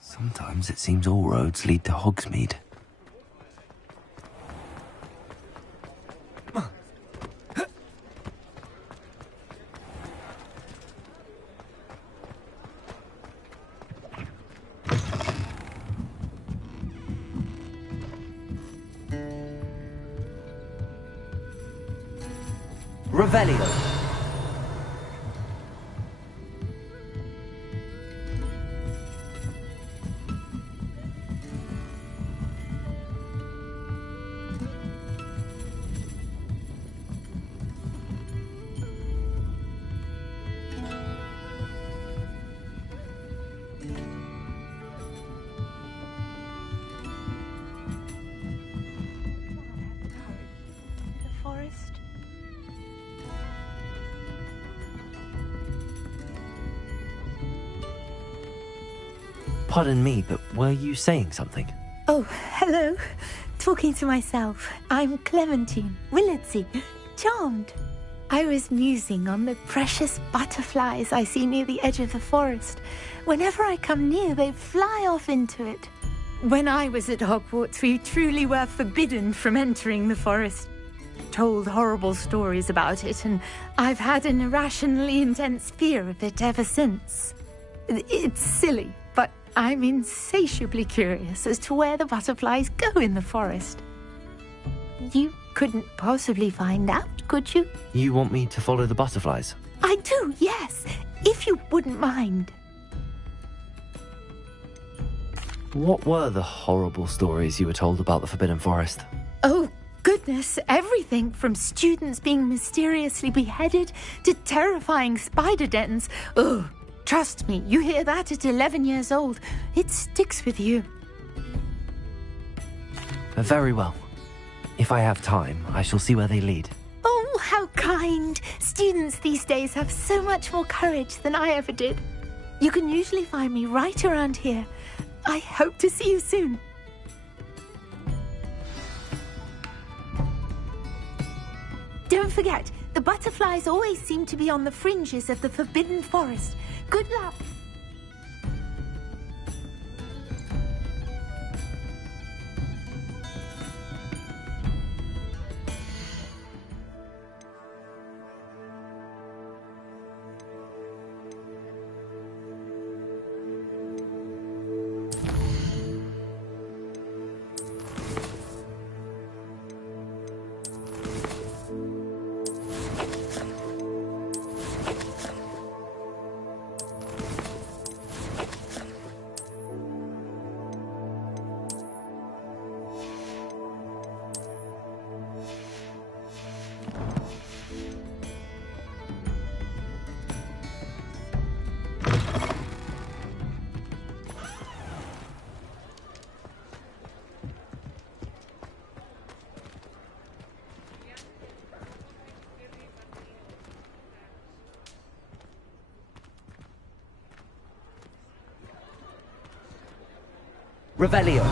Sometimes it seems all roads lead to Hogsmeade. Revelio. Pardon me, but were you saying something? Oh, hello. Talking to myself. I'm Clementine Willardsey. Charmed. I was musing on the precious butterflies I see near the edge of the forest. Whenever I come near, they fly off into it. When I was at Hogwarts, we truly were forbidden from entering the forest. Told horrible stories about it, and I've had an irrationally intense fear of it ever since. It's silly, but I'm insatiably curious as to where the butterflies go in the forest. You couldn't possibly find out, could you? You want me to follow the butterflies? I do, yes, if you wouldn't mind. What were the horrible stories you were told about the Forbidden Forest? Oh, goodness, everything from students being mysteriously beheaded to terrifying spider dens. Ugh. Trust me, you hear that at 11 years old. It sticks with you. Very well. If I have time, I shall see where they lead. Oh, how kind. Students these days have so much more courage than I ever did. You can usually find me right around here. I hope to see you soon. Don't forget, the butterflies always seem to be on the fringes of the Forbidden Forest. Good luck. Revelio.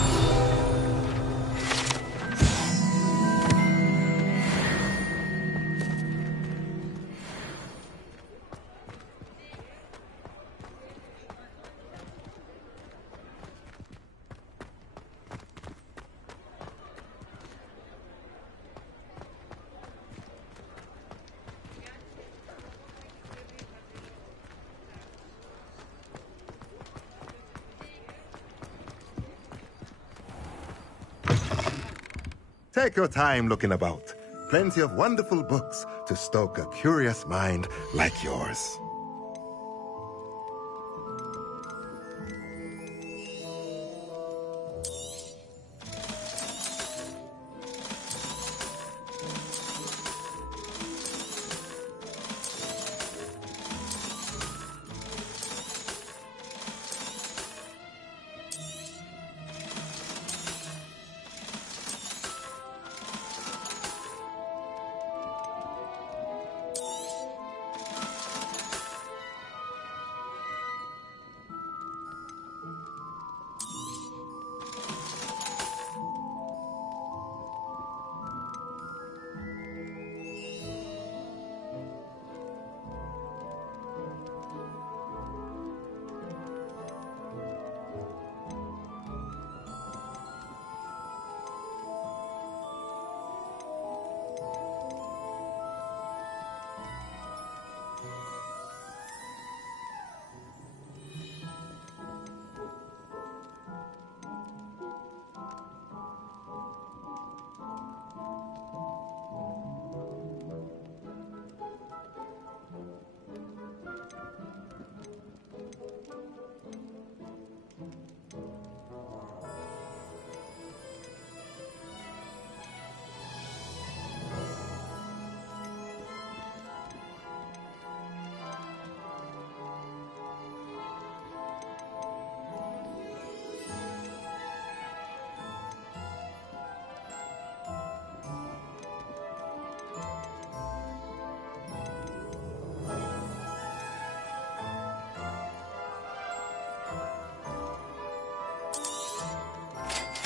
Take your time looking about. Plenty of wonderful books to stoke a curious mind like yours.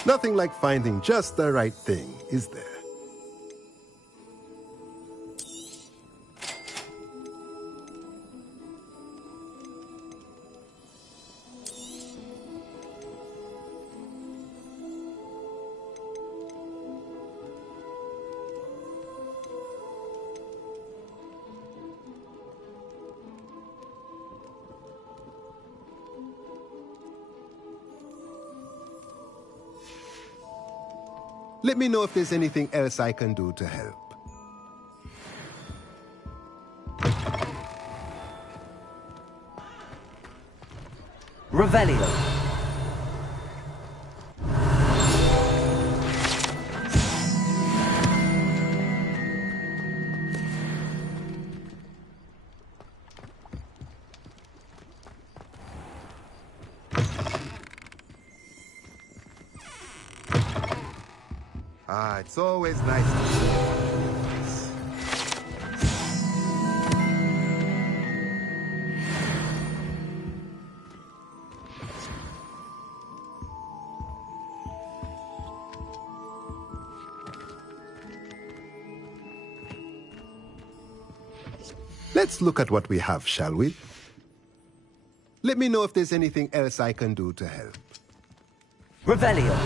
Nothing like finding just the right thing, is there? Let me know if there's anything else I can do to help. Revelio. Ah, it's always nice to see you. Let's look at what we have, shall we? Let me know if there's anything else I can do to help. Revelio.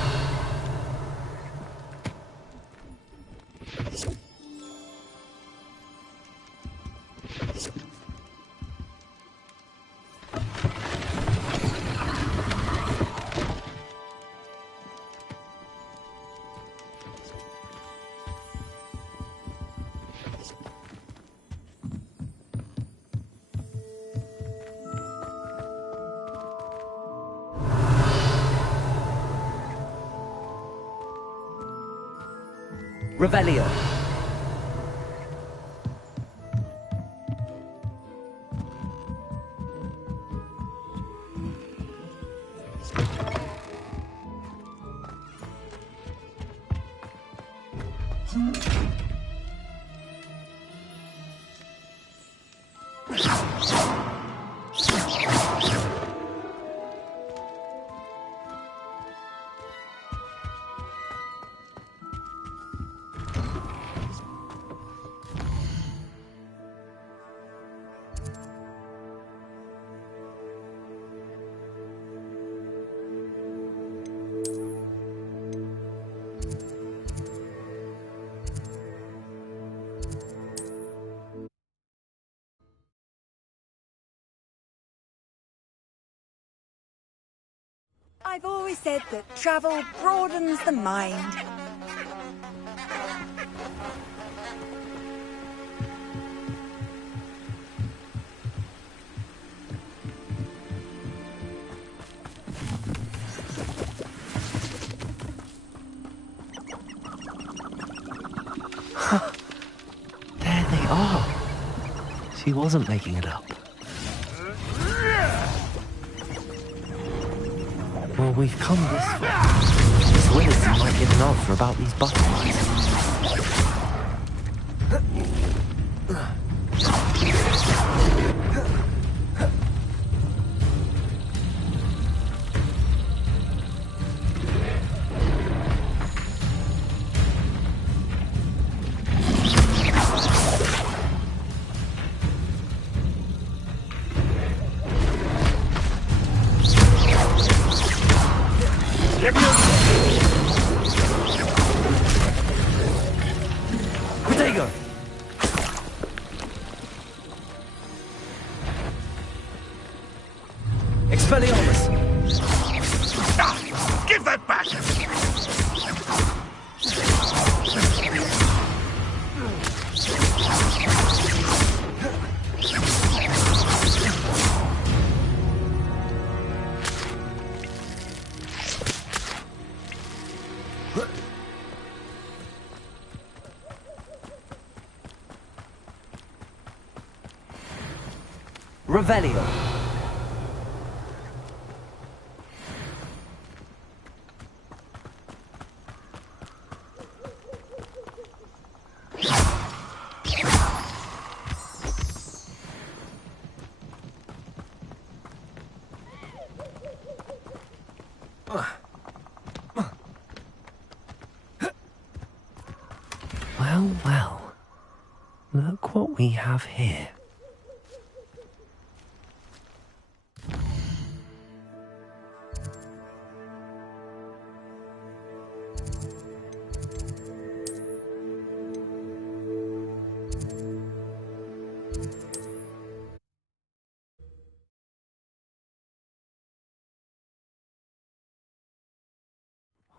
Revelio. I've always said that travel broadens the mind. There they are. She wasn't making it up. Well, we've come this far. Miss Williston might give an answer about these butterflies. Protego! Expelliarmus! Give that back! Revelio. Well, look what we have here.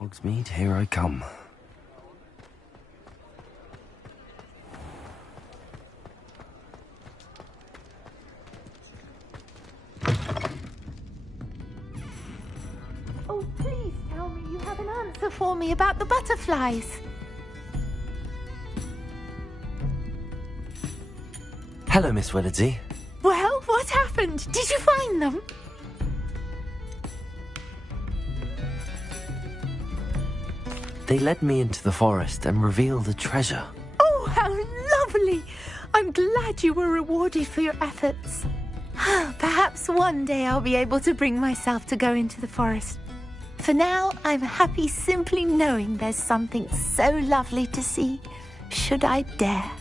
Hogsmeade, here I come. Oh, please tell me you have an answer for me about the butterflies. Hello, Miss Willardsey. Well, what happened? Did you find them? They led me into the forest and revealed a treasure. Oh, how lovely! I'm glad you were rewarded for your efforts. Perhaps one day I'll be able to bring myself to go into the forest. For now, I'm happy simply knowing there's something so lovely to see, should I dare.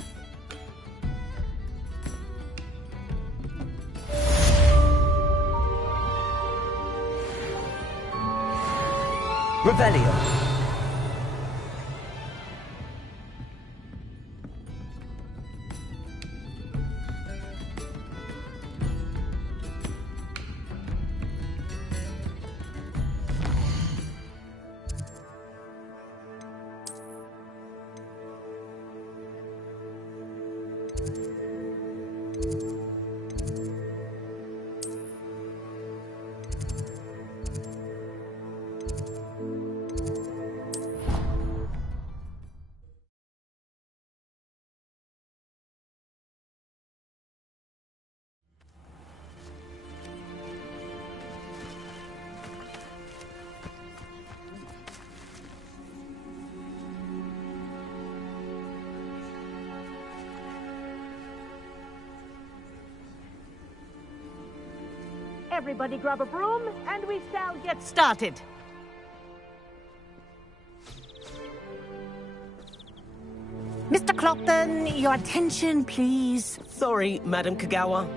Revelio! Everybody grab a broom, and we shall get started. Mr. Clopton, your attention, please. Sorry, Madam Kagawa.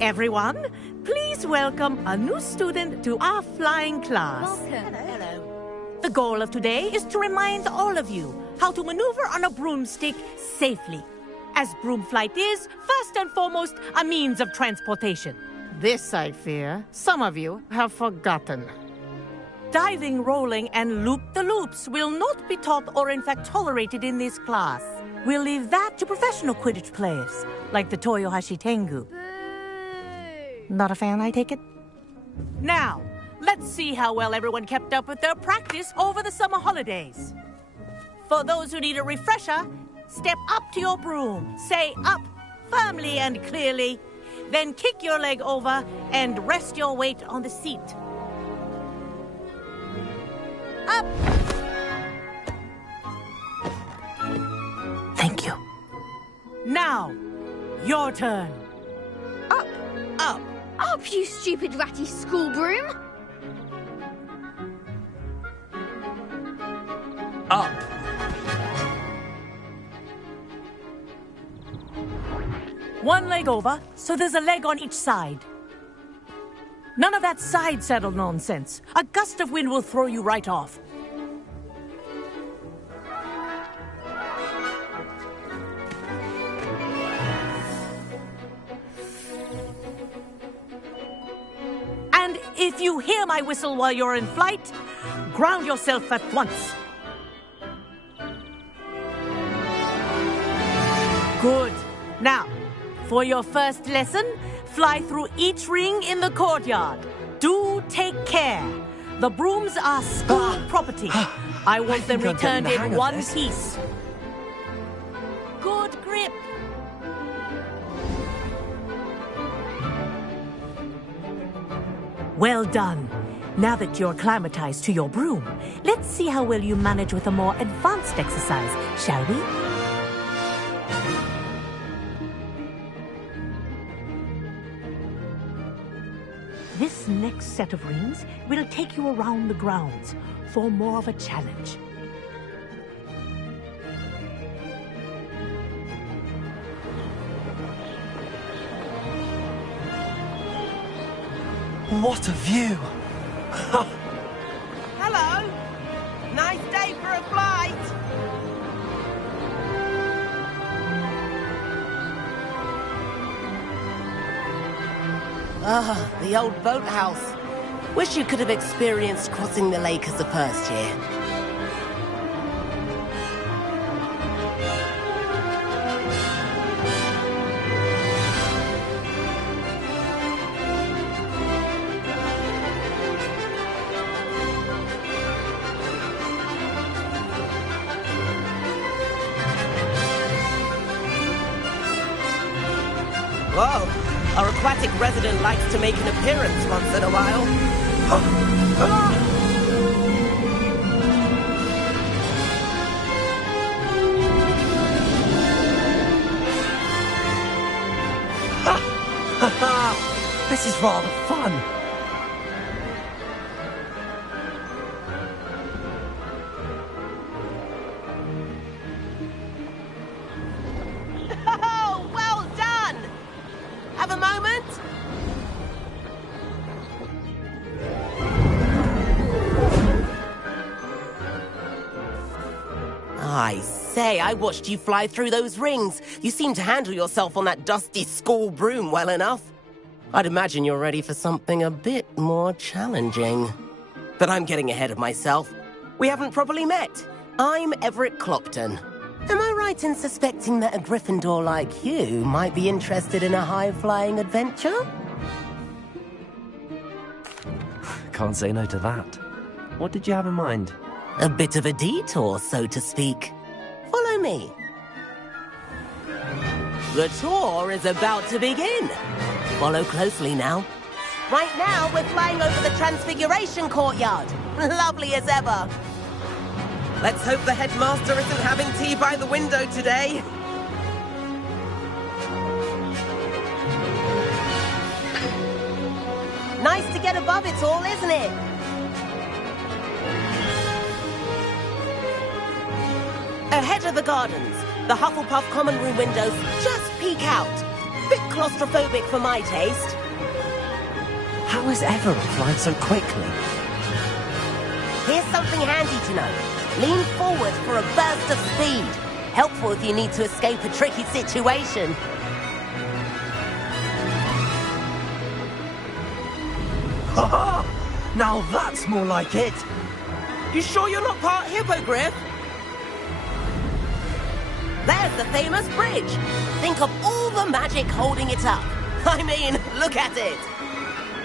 Everyone, please welcome a new student to our flying class. Hello. The goal of today is to remind all of you how to maneuver on a broomstick safely, as broom flight is, first and foremost, a means of transportation. This, I fear, some of you have forgotten. Diving, rolling, and loop-the-loops will not be taught or in fact tolerated in this class. We'll leave that to professional Quidditch players, like the Toyohashi Tengu. Not a fan, I take it? Now, let's see how well everyone kept up with their practice over the summer holidays. For those who need a refresher, step up to your broom, say up firmly and clearly, then kick your leg over and rest your weight on the seat. Up! Thank you. Now, your turn. Up! Up! Up, you stupid ratty school broom! Up! One leg over, so there's a leg on each side. None of that side saddle nonsense. A gust of wind will throw you right off. And if you hear my whistle while you're in flight, ground yourself at once. Good. Now, for your first lesson, fly through each ring in the courtyard. Do take care. The brooms are school property. I want them returned in one piece. Good grip. Well done. Now that you're acclimatized to your broom, let's see how well you manage with a more advanced exercise, shall we? This next set of rings will take you around the grounds for more of a challenge. What a view! Hello. Nice day for a flight. Ah, the old boathouse. Wish you could have experienced crossing the lake as the first year. Whoa, our aquatic resident likes to make an appearance once in a while. This is rather fun. Oh, well done! Have a moment? I say, I watched you fly through those rings. You seem to handle yourself on that dusty school broom well enough. I'd imagine you're ready for something a bit more challenging. But I'm getting ahead of myself. We haven't properly met. I'm Everett Clopton. Am I right in suspecting that a Gryffindor like you might be interested in a high-flying adventure? Can't say no to that. What did you have in mind? A bit of a detour, so to speak. Follow me. The tour is about to begin. Follow closely now. Right now, we're flying over the Transfiguration Courtyard. Lovely as ever. Let's hope the headmaster isn't having tea by the window today. Nice to get above it all, isn't it? Ahead of the gardens, the Hufflepuff common room windows just peek out. Bit claustrophobic for my taste. How is Everett flying so quickly? Here's something handy to know. Lean forward for a burst of speed. Helpful if you need to escape a tricky situation. Ha! Now that's more like it. You sure you're not part hippogriff? There's the famous bridge. Think of all the magic holding it up. I mean, look at it.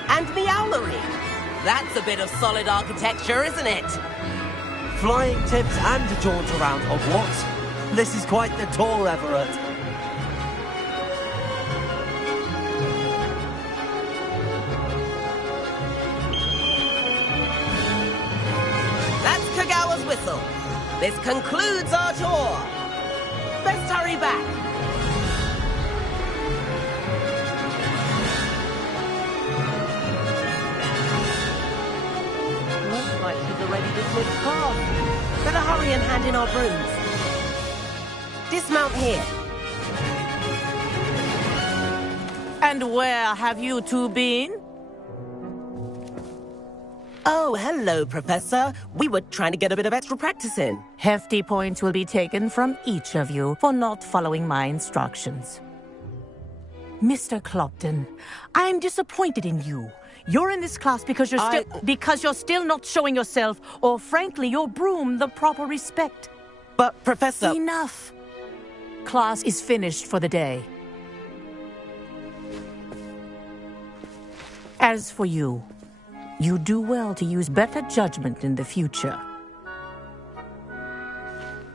And Meowlery. That's a bit of solid architecture, isn't it? Flying tips and a jaunt around Hogwarts. This is quite the tour, Everett. That's Kagawa's whistle. This concludes our tour. Best hurry back. Looks like she's already dismissed class. Better hurry and hand in our brooms. Dismount here. And where have you two been? Oh, hello, Professor. We were trying to get a bit of extra practice in. Hefty points will be taken from each of you for not following my instructions. Mr. Clopton, I'm disappointed in you. You're in this class because you're still not showing yourself, or frankly, your broom the proper respect. But, Professor... Enough. Class is finished for the day. As for you, you do well to use better judgment in the future.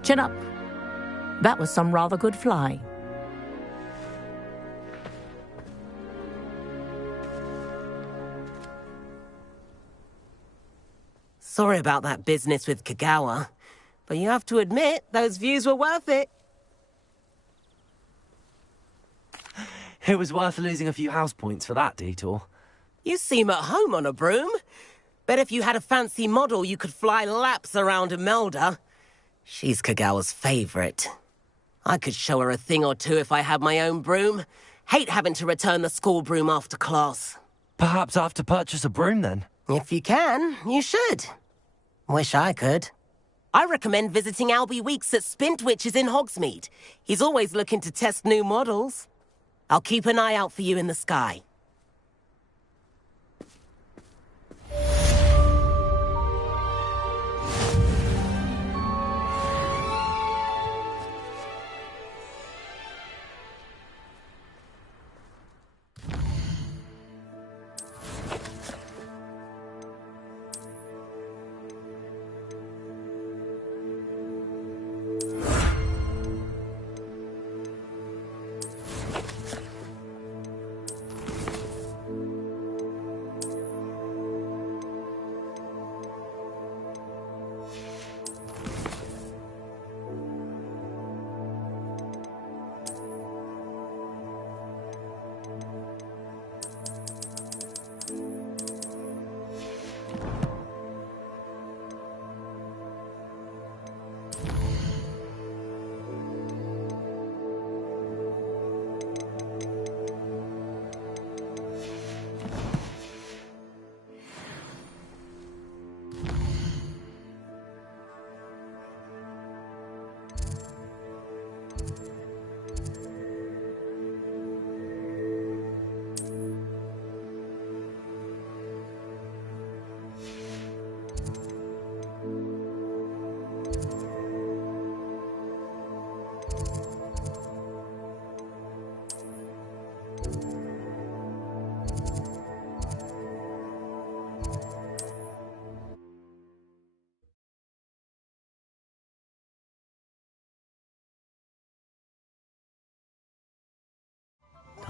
Chin up. That was some rather good flying. Sorry about that business with Kagawa, but you have to admit, those views were worth it. It was worth losing a few house points for that detour. You seem at home on a broom. Bet if you had a fancy model, you could fly laps around Imelda. She's Kagawa's favorite. I could show her a thing or two if I had my own broom. Hate having to return the school broom after class. Perhaps I have to purchase a broom then. If you can, you should. Wish I could. I recommend visiting Albie Weeks at Spintwitches in Hogsmeade. He's always looking to test new models. I'll keep an eye out for you in the sky.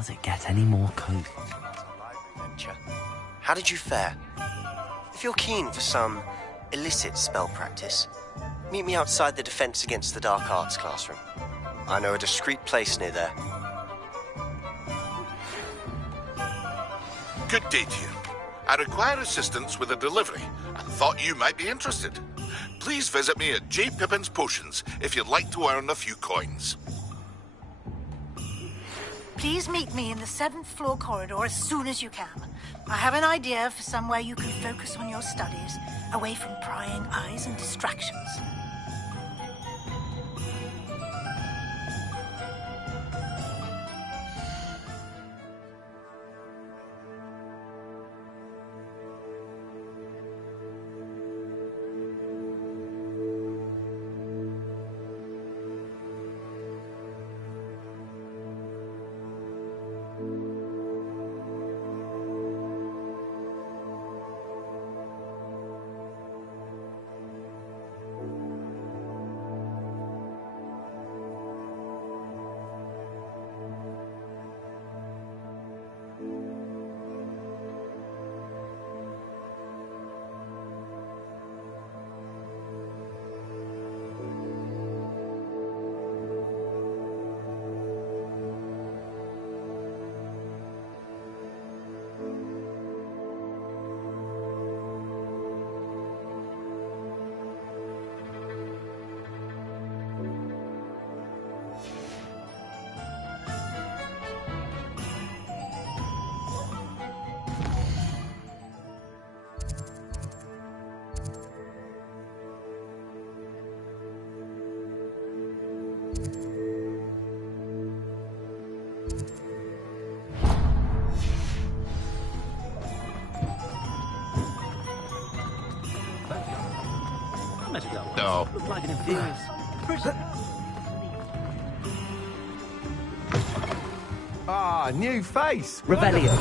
Does it get any more cozy? How did you fare? If you're keen for some illicit spell practice, meet me outside the Defense Against the Dark Arts classroom. I know a discreet place near there. Good day to you. I require assistance with a delivery and thought you might be interested. Please visit me at J. Pippin's Potions if you'd like to earn a few coins. Please meet me in the 7th floor corridor as soon as you can. I have an idea for somewhere you can focus on your studies, away from prying eyes and distractions. No. Look like an inferior prison. Ah, new face. Revelio.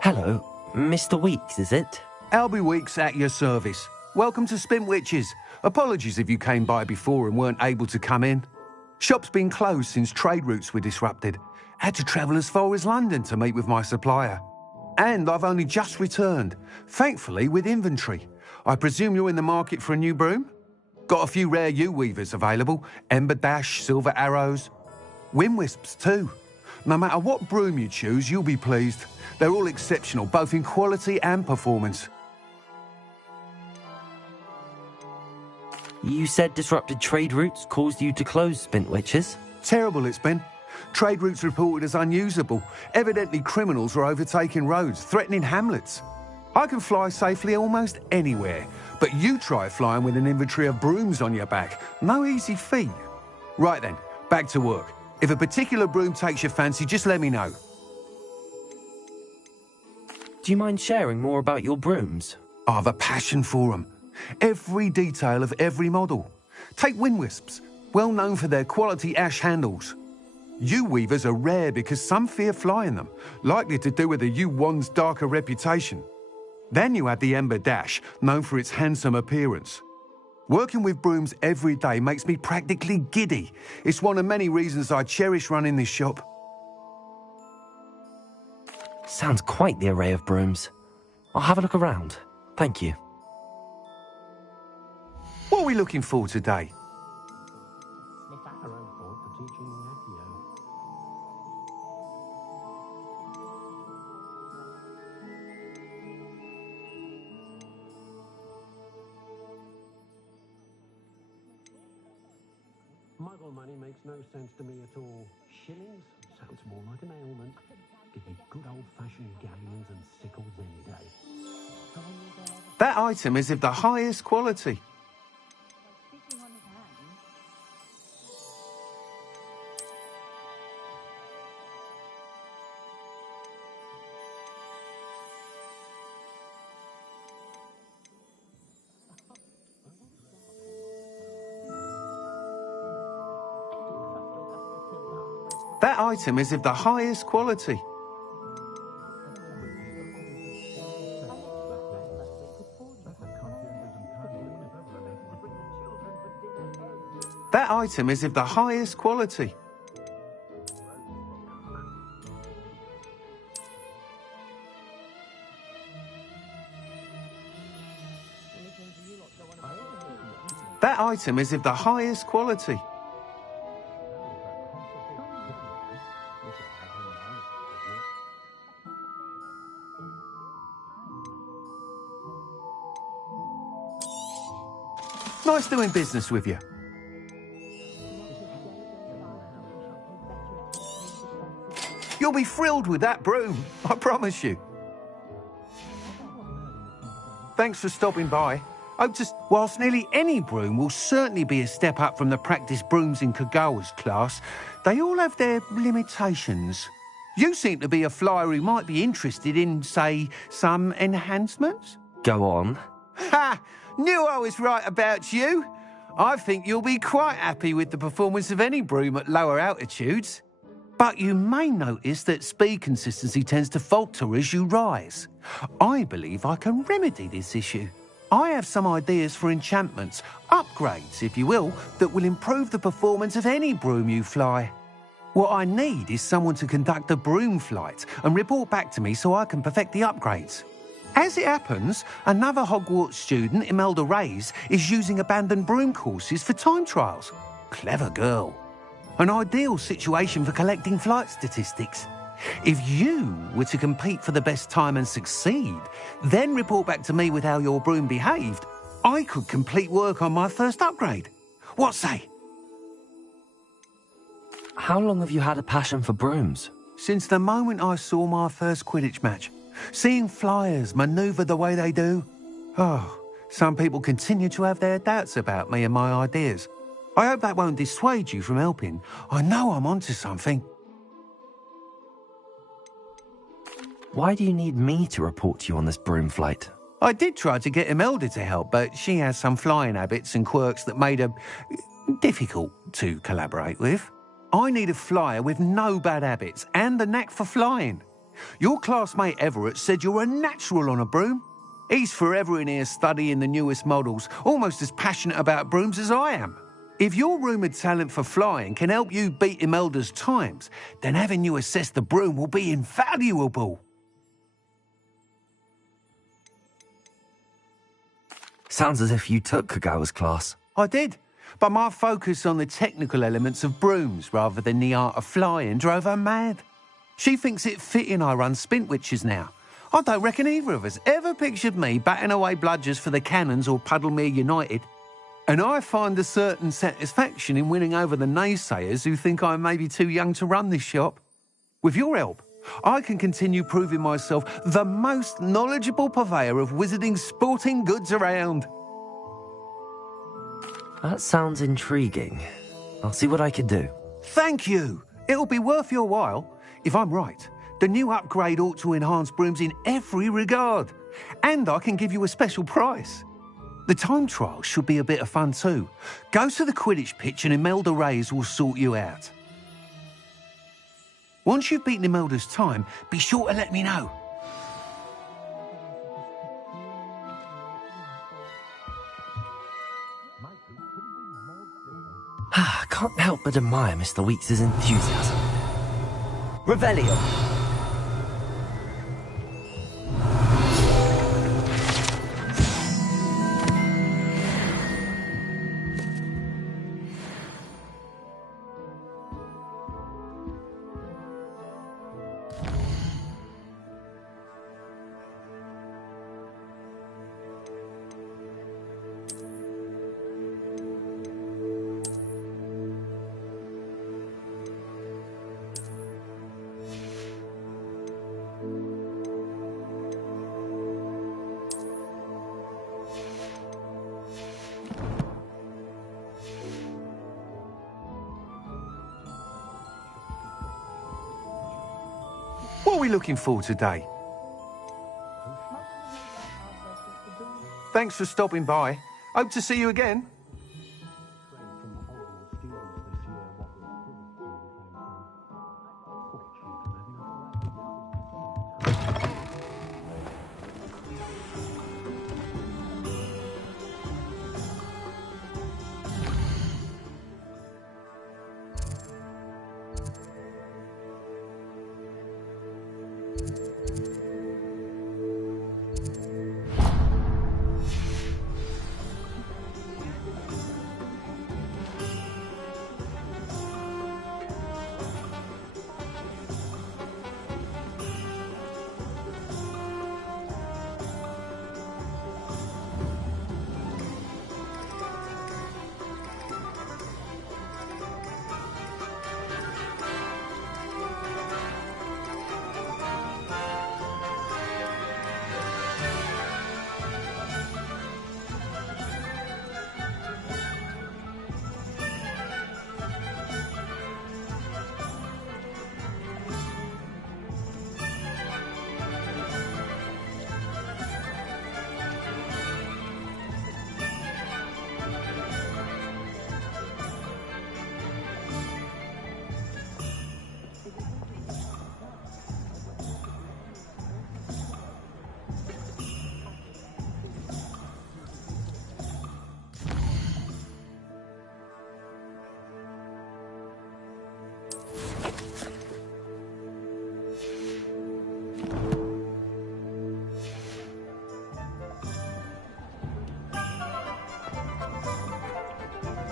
Hello, Mr. Weeks, is it? Albie Weeks at your service. Welcome to Spintwitches. Apologies if you came by before and weren't able to come in. Shop's been closed since trade routes were disrupted. Had to travel as far as London to meet with my supplier. And I've only just returned, thankfully with inventory. I presume you're in the market for a new broom? Got a few rare yew weavers available, Ember Dash, Silver Arrows, Wind Wisps too. No matter what broom you choose, you'll be pleased. They're all exceptional, both in quality and performance. You said disrupted trade routes caused you to close Spintwitches? Terrible it's been. Trade routes reported as unusable. Evidently criminals were overtaking roads, threatening hamlets. I can fly safely almost anywhere, but you try flying with an inventory of brooms on your back. No easy feat. Right then, back to work. If a particular broom takes your fancy, just let me know. Do you mind sharing more about your brooms? I have a passion for them. Every detail of every model. Take Wind Wisps, well known for their quality ash handles. U-Weavers are rare because some fear flying them, likely to do with the U-Wand's darker reputation. Then you had the Ember Dash, known for its handsome appearance. Working with brooms every day makes me practically giddy. It's one of many reasons I cherish running this shop. Sounds quite the array of brooms. I'll have a look around. Thank you. What are we looking for today? Muggle money makes no sense to me at all. Shillings? Sounds more like an ailment. Give me good old-fashioned galleons and sickles any day. That item is of the highest quality. That item is of the highest quality. That item is of the highest quality. That item is of the highest quality. Nice doing business with you. You'll be thrilled with that broom, I promise you. Thanks for stopping by. Whilst nearly any broom will certainly be a step up from the practice brooms in Kagawa's class, they all have their limitations. You seem to be a flyer who might be interested in, say, some enhancements? Go on. Ha! Knew I was right about you. I think you'll be quite happy with the performance of any broom at lower altitudes. But you may notice that speed consistency tends to falter as you rise. I believe I can remedy this issue. I have some ideas for enchantments, upgrades, if you will, that will improve the performance of any broom you fly. What I need is someone to conduct a broom flight and report back to me so I can perfect the upgrades. As it happens, another Hogwarts student, Imelda Reyes, is using abandoned broom courses for time trials. Clever girl. An ideal situation for collecting flight statistics. If you were to compete for the best time and succeed, then report back to me with how your broom behaved, I could complete work on my first upgrade. What say? How long have you had a passion for brooms? Since the moment I saw my first Quidditch match. Seeing flyers manoeuvre the way they do. Oh, some people continue to have their doubts about me and my ideas. I hope that won't dissuade you from helping. I know I'm onto something. Why do you need me to report to you on this broom flight? I did try to get Imelda to help, but she has some flying habits and quirks that made her difficult to collaborate with. I need a flyer with no bad habits and the knack for flying. Your classmate Everett said you're a natural on a broom. He's forever in here studying the newest models, almost as passionate about brooms as I am. If your rumoured talent for flying can help you beat Imelda's times, then having you assess the broom will be invaluable. Sounds as if you took Kagawa's class. I did, but my focus on the technical elements of brooms rather than the art of flying drove her mad. She thinks it fitting I run Spintwitches now. I don't reckon either of us ever pictured me batting away bludgers for the Cannons or Puddlemere United. And I find a certain satisfaction in winning over the naysayers who think I may be too young to run this shop. With your help, I can continue proving myself the most knowledgeable purveyor of wizarding sporting goods around. That sounds intriguing. I'll see what I can do. Thank you. It'll be worth your while. If I'm right, the new upgrade ought to enhance brooms in every regard. And I can give you a special price. The time trial should be a bit of fun too. Go to the Quidditch pitch and Imelda Reyes will sort you out. Once you've beaten Imelda's time, be sure to let me know. I can't help but admire Mr. Weekes' enthusiasm. Revelio. What are we looking for today? Thanks for stopping by. Hope to see you again.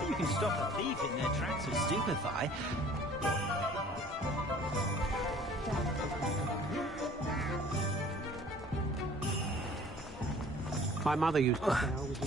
You can stop a thief in their tracks with Stupefy. My mother used to say I was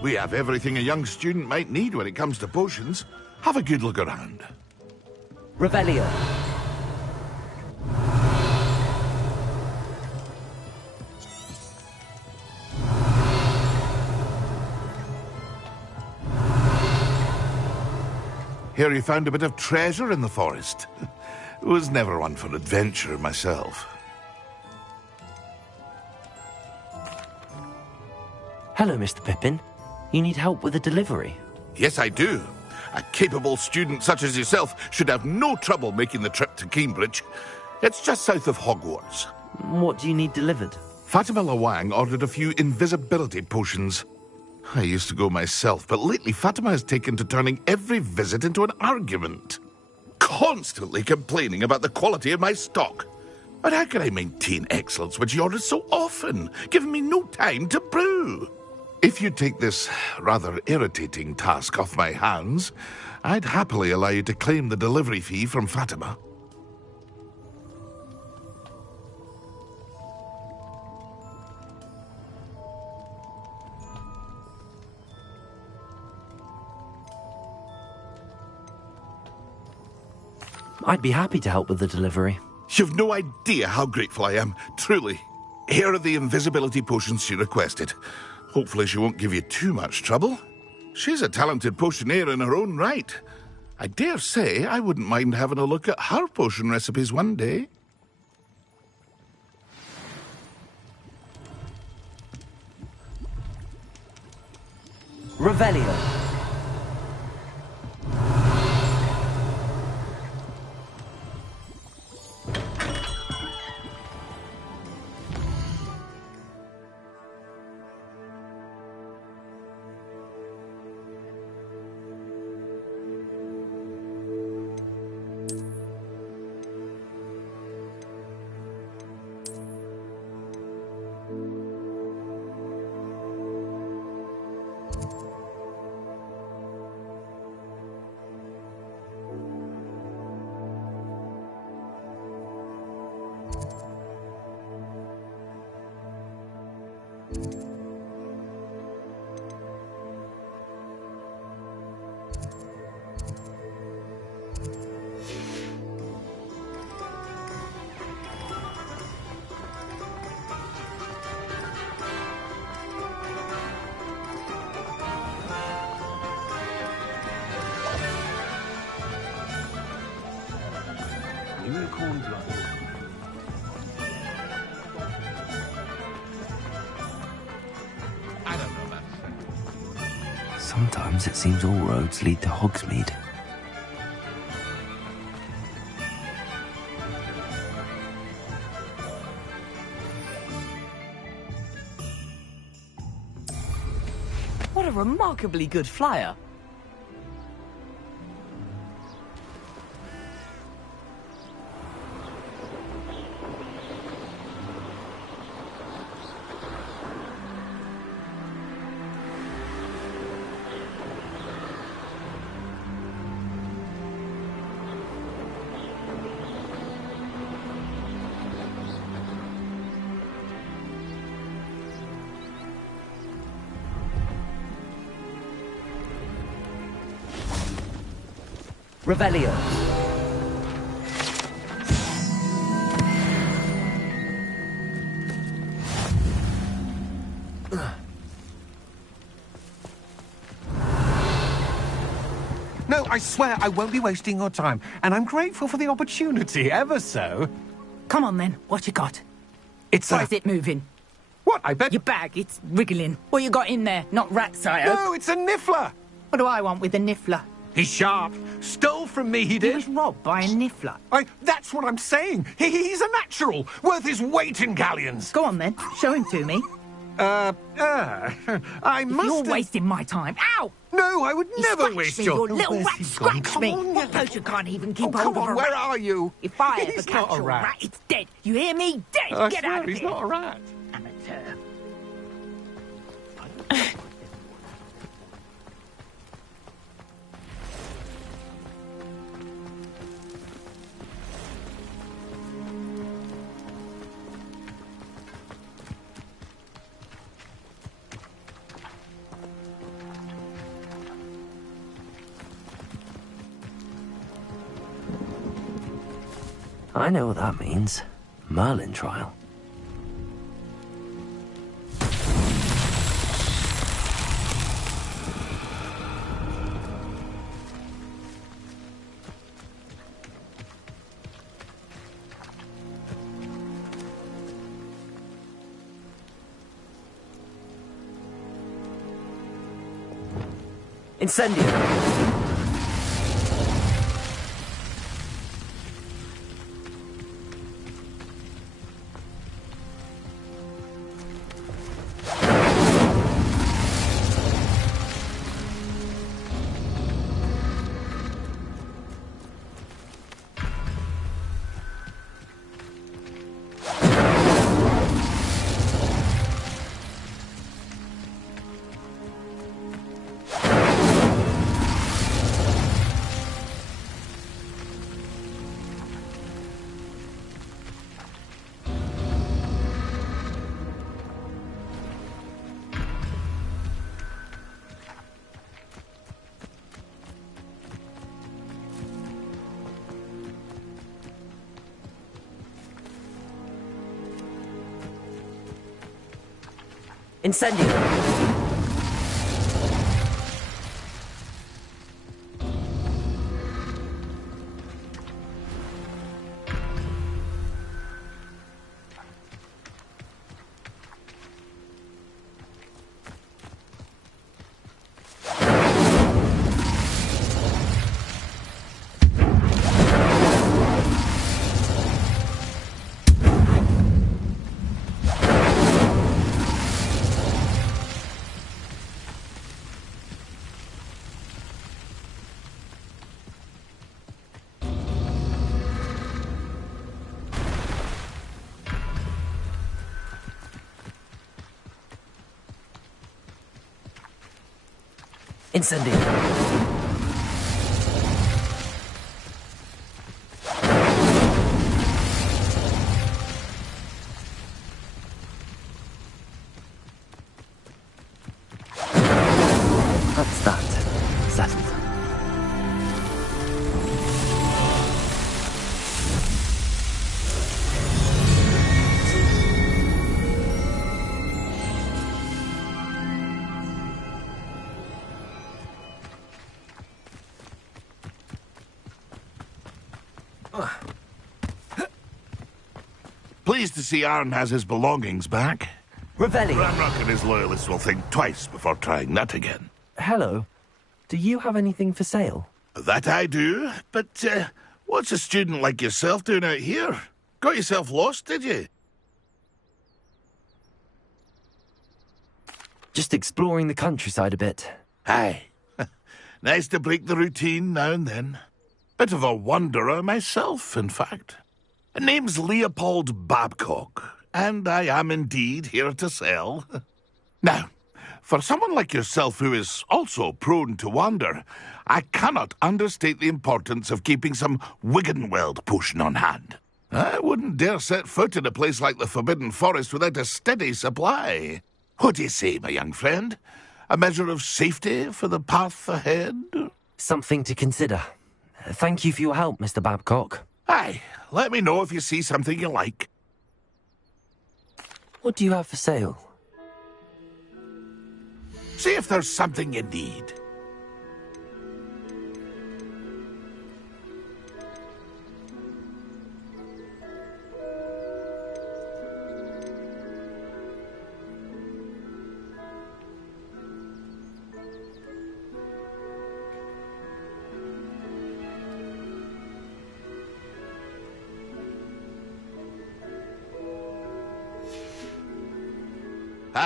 We have everything a young student might need when it comes to potions. Have a good look around. Revelio. Here you found a bit of treasure in the forest. Was never one for adventure myself. Hello, Mr. Pippin. You need help with a delivery? Yes, I do. A capable student such as yourself should have no trouble making the trip to Cambridge. It's just south of Hogwarts. What do you need delivered? Fatima Lawang ordered a few invisibility potions. I used to go myself, but lately Fatima has taken to turning every visit into an argument. Constantly complaining about the quality of my stock. But how can I maintain excellence when she orders so often, giving me no time to brew? If you take this rather irritating task off my hands, I'd happily allow you to claim the delivery fee from Fatima. I'd be happy to help with the delivery. You've no idea how grateful I am, truly. Here are the invisibility potions she requested. Hopefully she won't give you too much trouble. She's a talented potioneer in her own right. I dare say I wouldn't mind having a look at her potion recipes one day. Revelio. Unicorn blood. Sometimes it seems all roads lead to Hogsmeade. What a remarkably good flyer. Revelio. No, I swear I won't be wasting your time, and I'm grateful for the opportunity, ever so. Come on then, what you got? It's Why is it moving? What, I bet... Your bag, it's wriggling. What you got in there? Not rat sire. No, it's a niffler! What do I want with a niffler? He's sharp. Stole from me, he did. He was robbed by a niffler. That's what I'm saying. He's a natural, worth his weight in galleons. Go on then, show him to me. I must... You're wasting my time. Ow! No, I would never waste your... You little rat, scratch me. What potion can't even keep hold of a rat? Where are you? If I ever He's catch not a a rat. rat, it's dead. You hear me? Dead. I Get swear out of he's here. not a rat. Amateur. I know what that means. Merlin trial. Incendio! Incendio! Incendio! That's that. Settled. Pleased to see Arn has his belongings back. Revelli! Ranrock and his loyalists will think twice before trying that again. Hello. Do you have anything for sale? That I do, but what's a student like yourself doing out here? Got yourself lost, did you? Just exploring the countryside a bit. Aye. Nice to break the routine now and then. Bit of a wanderer myself, in fact. Name's Leopold Babcock, and I am indeed here to sell. Now, for someone like yourself who is also prone to wander, I cannot understate the importance of keeping some Wiggenweld potion on hand. I wouldn't dare set foot in a place like the Forbidden Forest without a steady supply. What do you say, my young friend? A measure of safety for the path ahead? Something to consider. Thank you for your help, Mr. Babcock. Aye, let me know if you see something you like. What do you have for sale? See if there's something you need.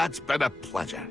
It's been a pleasure.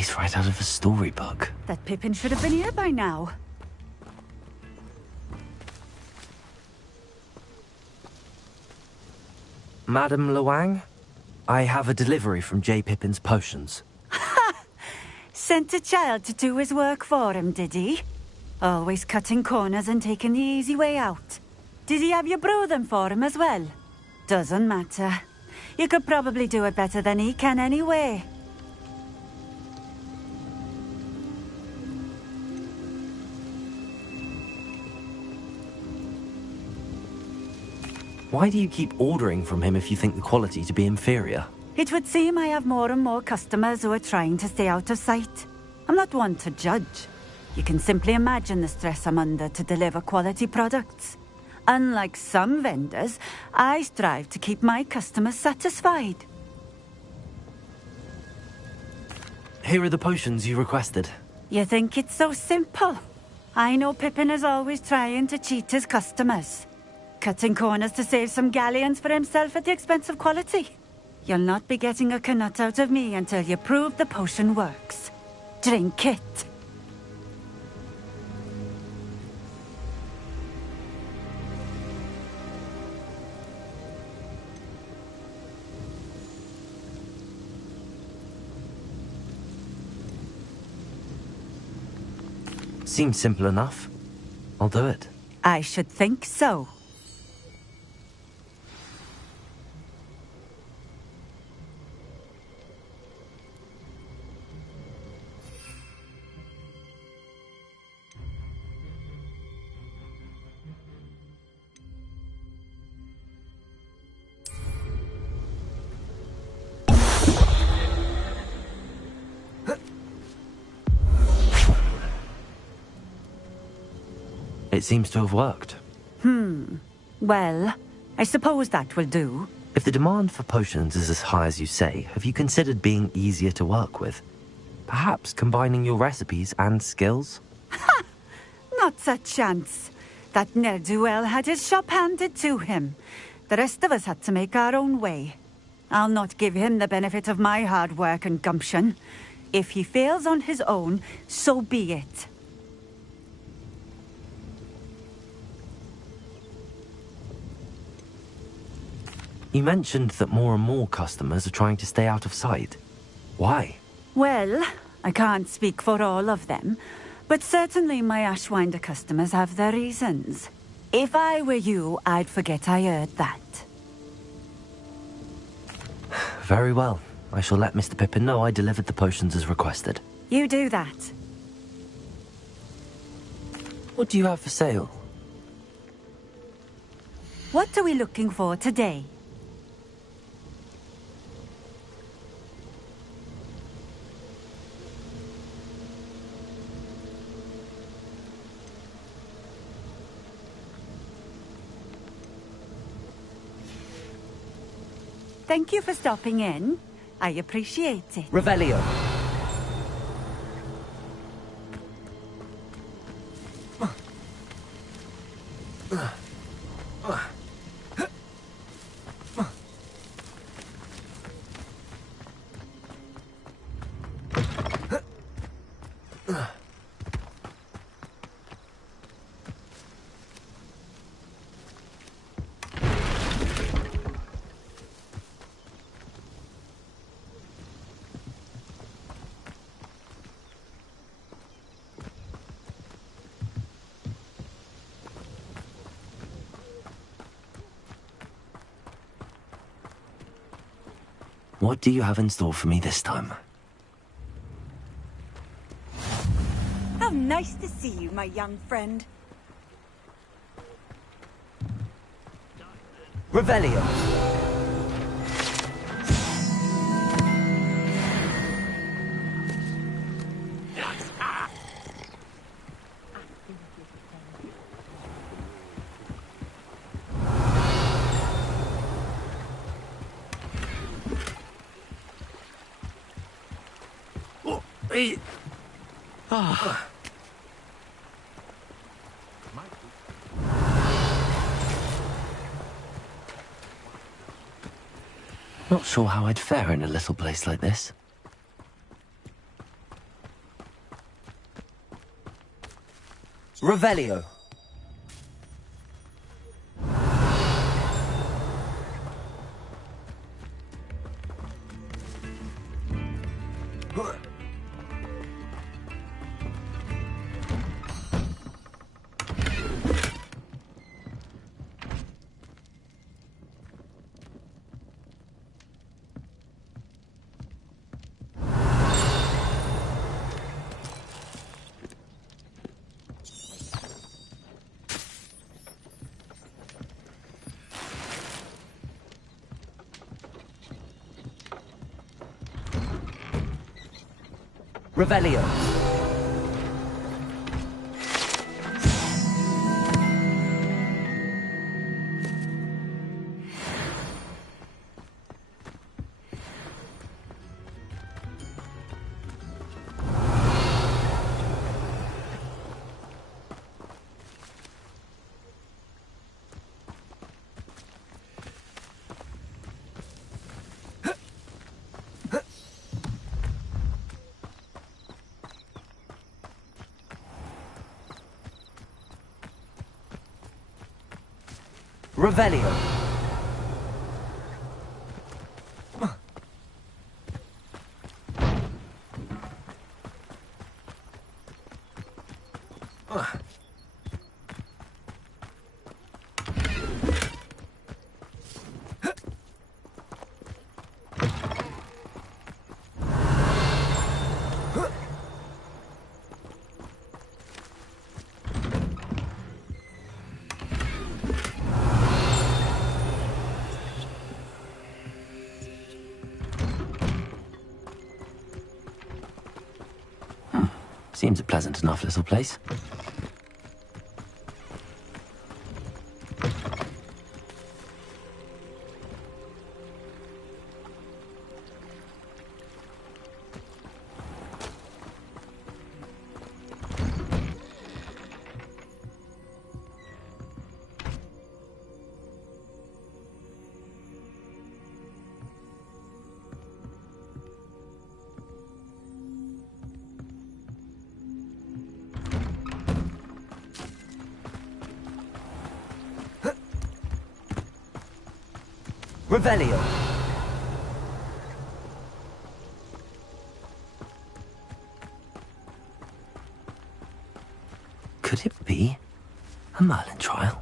face right out of a storybook. That Pippin should have been here by now. Madam Luang, I have a delivery from J. Pippin's Potions. Sent a child to do his work for him, did he? Always cutting corners and taking the easy way out. Did he have you brew them for him as well? Doesn't matter. You could probably do it better than he can anyway. Why do you keep ordering from him if you think the quality to be inferior? It would seem I have more and more customers who are trying to stay out of sight. I'm not one to judge. You can simply imagine the stress I'm under to deliver quality products. Unlike some vendors, I strive to keep my customers satisfied. Here are the potions you requested. You think it's so simple? I know Pippin is always trying to cheat his customers. Cutting corners to save some galleons for himself at the expense of quality. You'll not be getting a canut out of me until you prove the potion works. Drink it. Seems simple enough. I'll do it. I should think so. It seems to have worked. Well, I suppose that will do. If the demand for potions is as high as you say, have you considered being easier to work with? Perhaps combining your recipes and skills? Not a chance. That ne'er-do-well had his shop handed to him. The rest of us had to make our own way. I'll not give him the benefit of my hard work and gumption. If he fails on his own, so be it. You mentioned that more and more customers are trying to stay out of sight. Why? Well, I can't speak for all of them, but certainly my Ashwinder customers have their reasons. If I were you, I'd forget I heard that. Very well. I shall let Mr. Pippin know I delivered the potions as requested. You do that. What do you have for sale? What are we looking for today? Thank you for stopping in. I appreciate it. Revelio. What do you have in store for me this time? How nice to see you, my young friend. Revelio. Not sure how I'd fare in a little place like this. Revelio. Revelio. Revelio. Seems a pleasant enough little place. Revelio. Could it be a Merlin trial?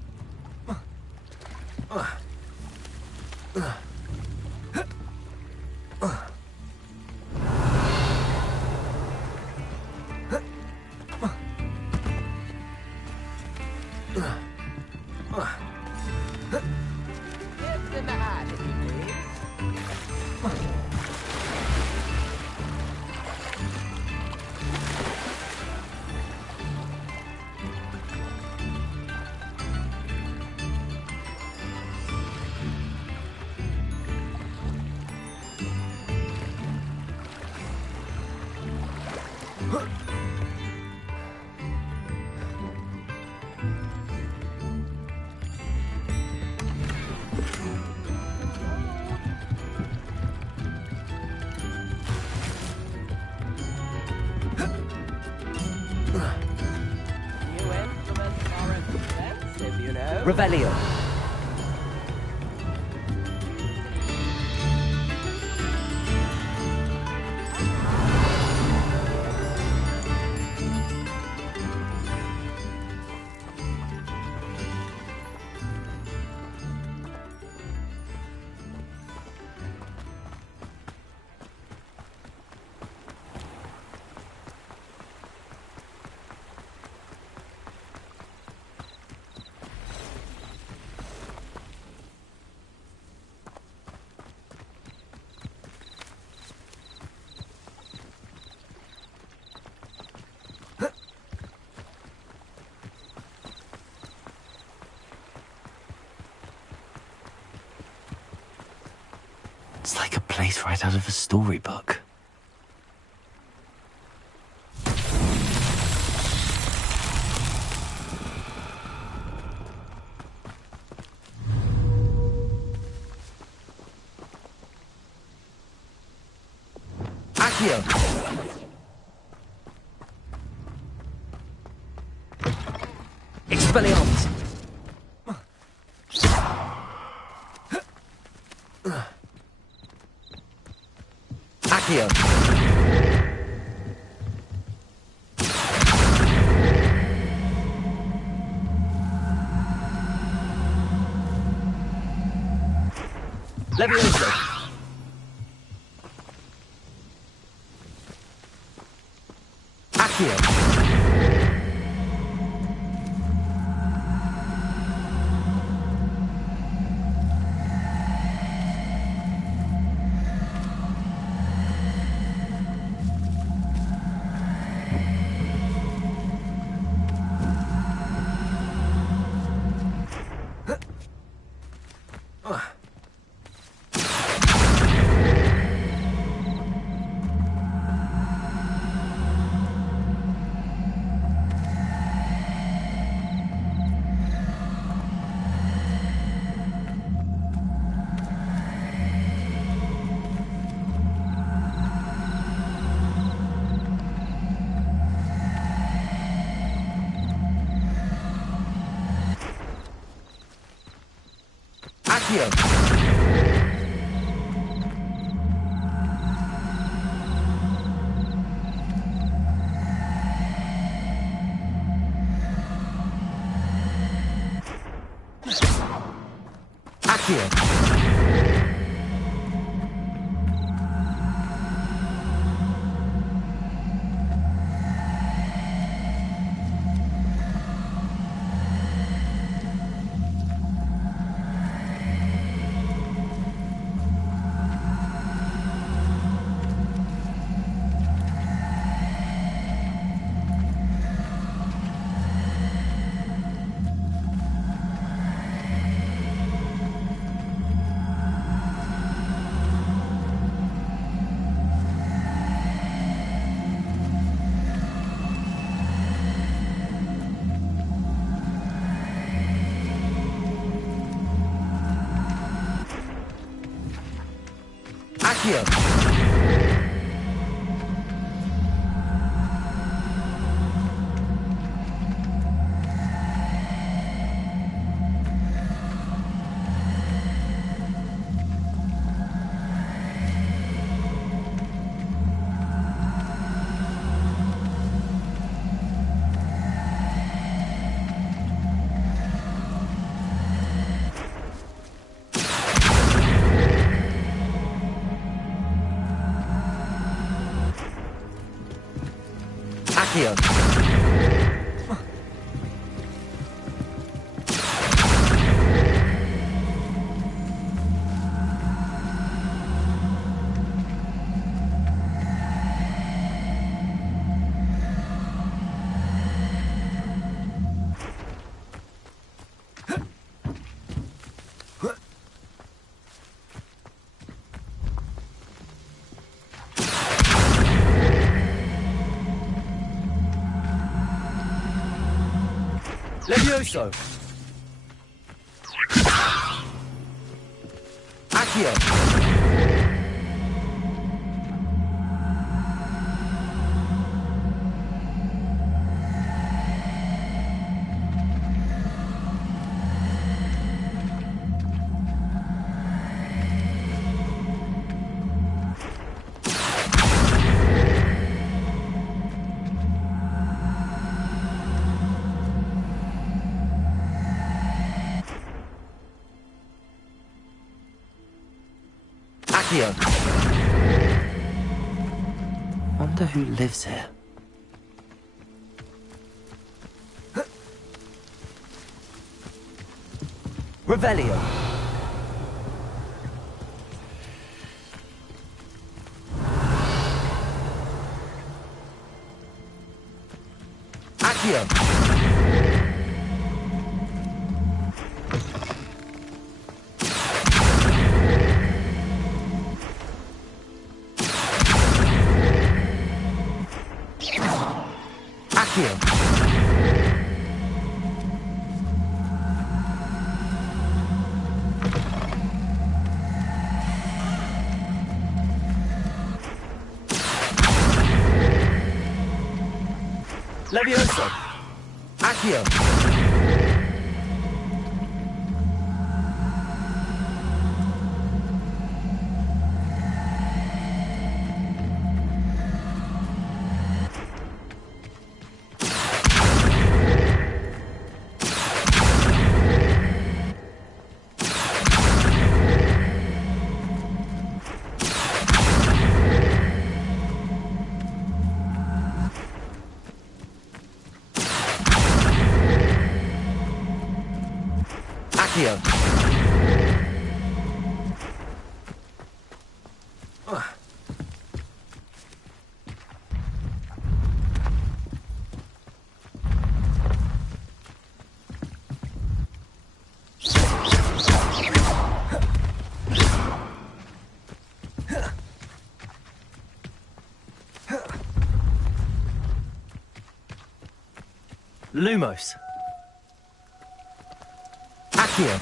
Revelio. It's like a place right out of a storybook. Accio! Expelliarmus! Accio! Levioso! Accio! Accio! Accio! Accio! Accio! Levioso! Accio! Accio! Wonder who lives here. Revelio! Accio! Accio! Levioso! Accio! Accio. Lumos. Accio.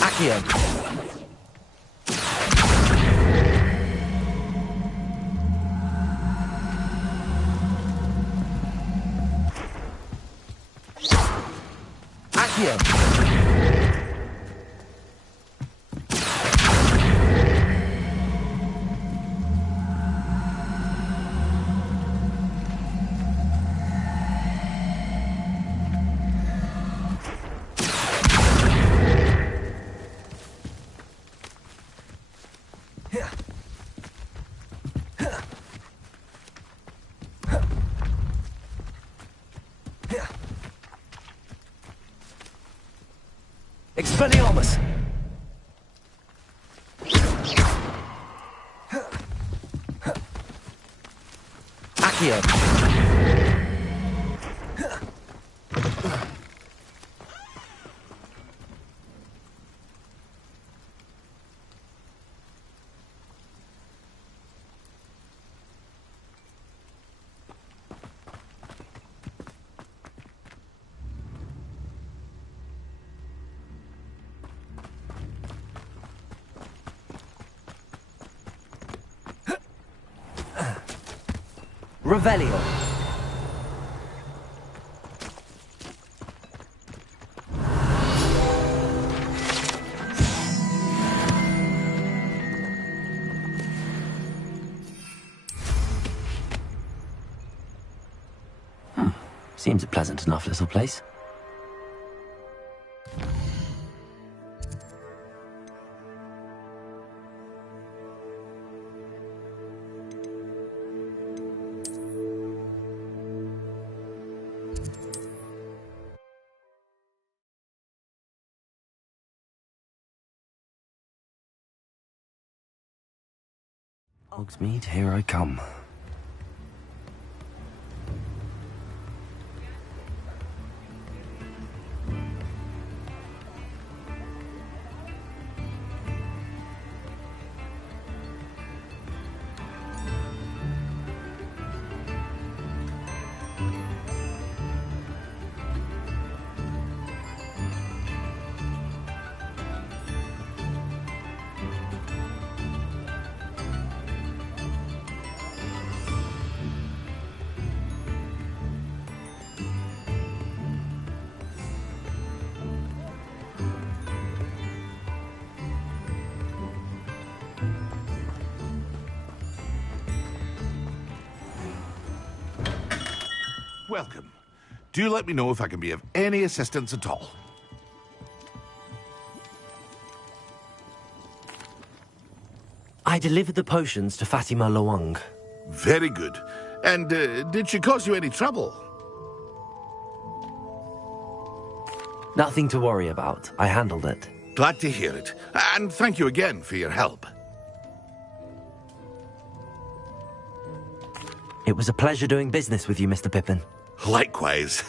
Accio. Accio. Expelliarmus! Accio! Revelio. Seems a pleasant enough little place. Hogsmeade, here I come. Welcome. Do let me know if I can be of any assistance at all. I delivered the potions to Fatima Lawang. Very good. And did she cause you any trouble? Nothing to worry about. I handled it. Glad to hear it. And thank you again for your help. It was a pleasure doing business with you, Mr. Pippin. Likewise.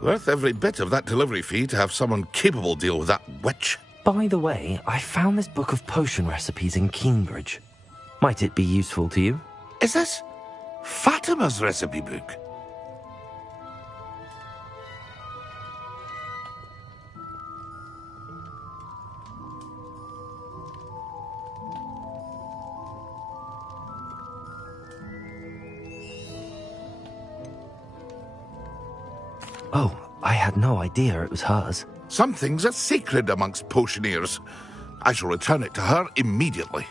Worth every bit of that delivery fee to have someone capable deal with that witch. By the way, I found this book of potion recipes in Cambridge. Might it be useful to you? Is this Fatima's recipe book? Oh, I had no idea it was hers. Some things are sacred amongst potioneers. I shall return it to her immediately.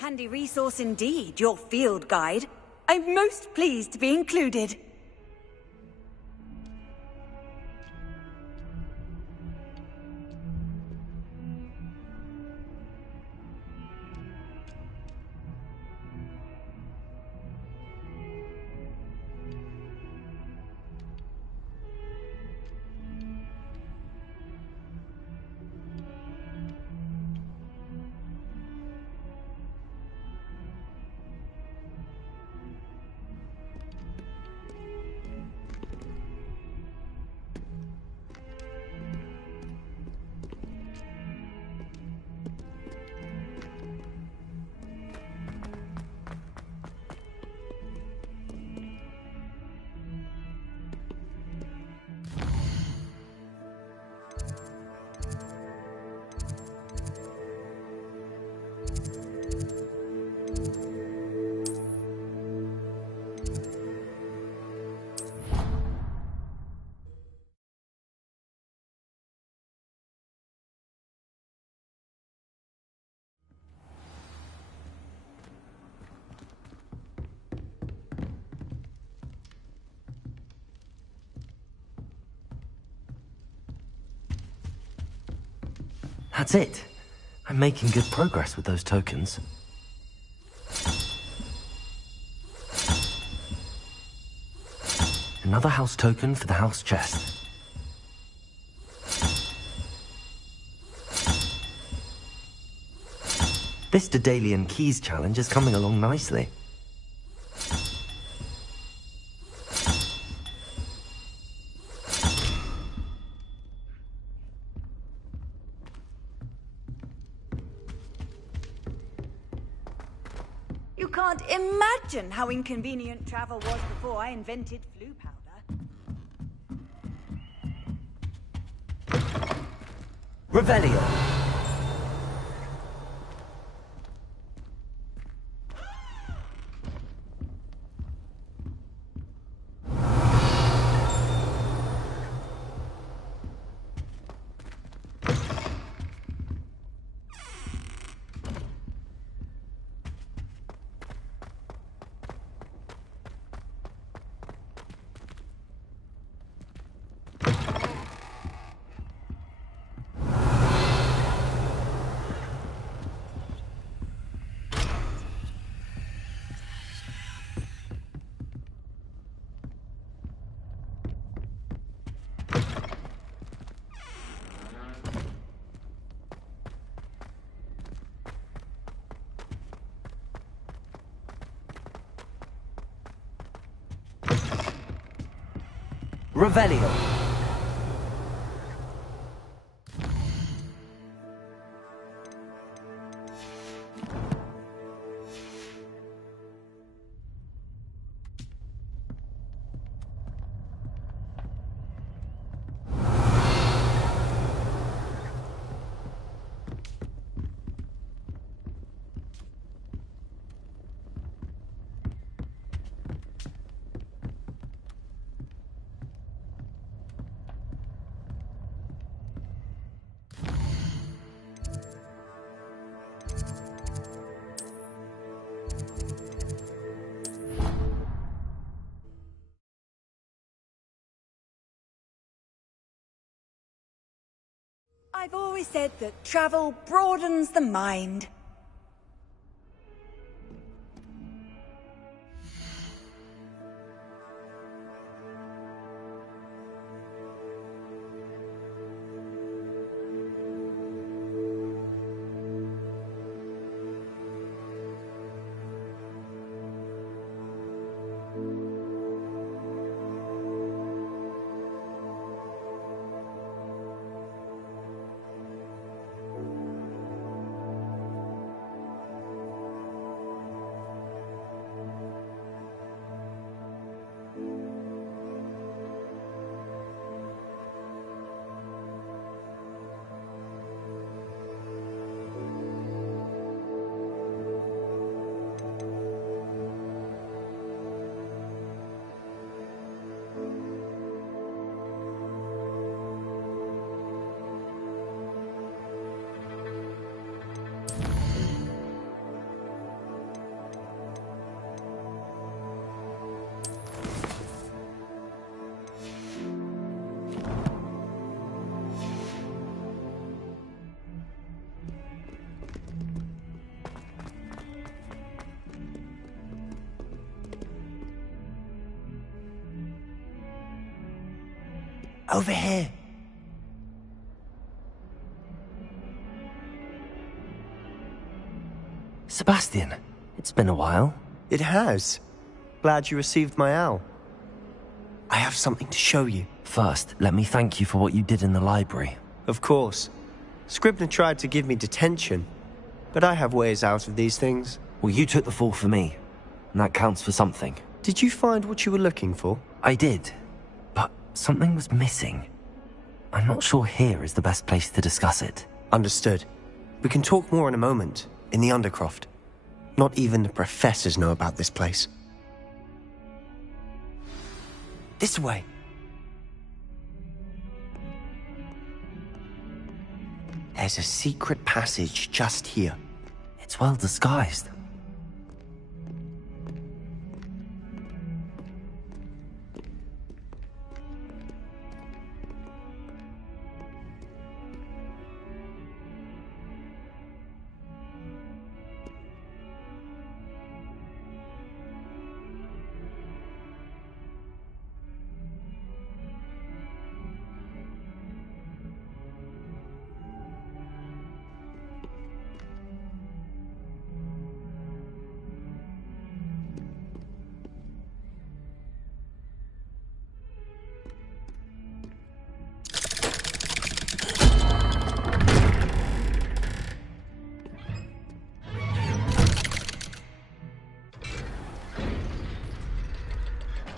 Handy resource indeed, your field guide. I'm most pleased to be included. That's it. I'm making good progress with those tokens. Another house token for the house chest. This Daedalian Keys challenge is coming along nicely. You can't imagine how inconvenient travel was before I invented flue powder. Revelio. Revelio. I've always said that travel broadens the mind. Over here. Sebastian, it's been a while. It has. Glad you received my owl. I have something to show you. First, let me thank you for what you did in the library. Of course. Scribner tried to give me detention, but I have ways out of these things. Well, you took the fall for me, and that counts for something. Did you find what you were looking for? I did, but something was missing. I'm not sure here is the best place to discuss it. Understood. We can talk more in a moment, in the Undercroft. Not even the professors know about this place. This way. There's a secret passage just here. It's well disguised.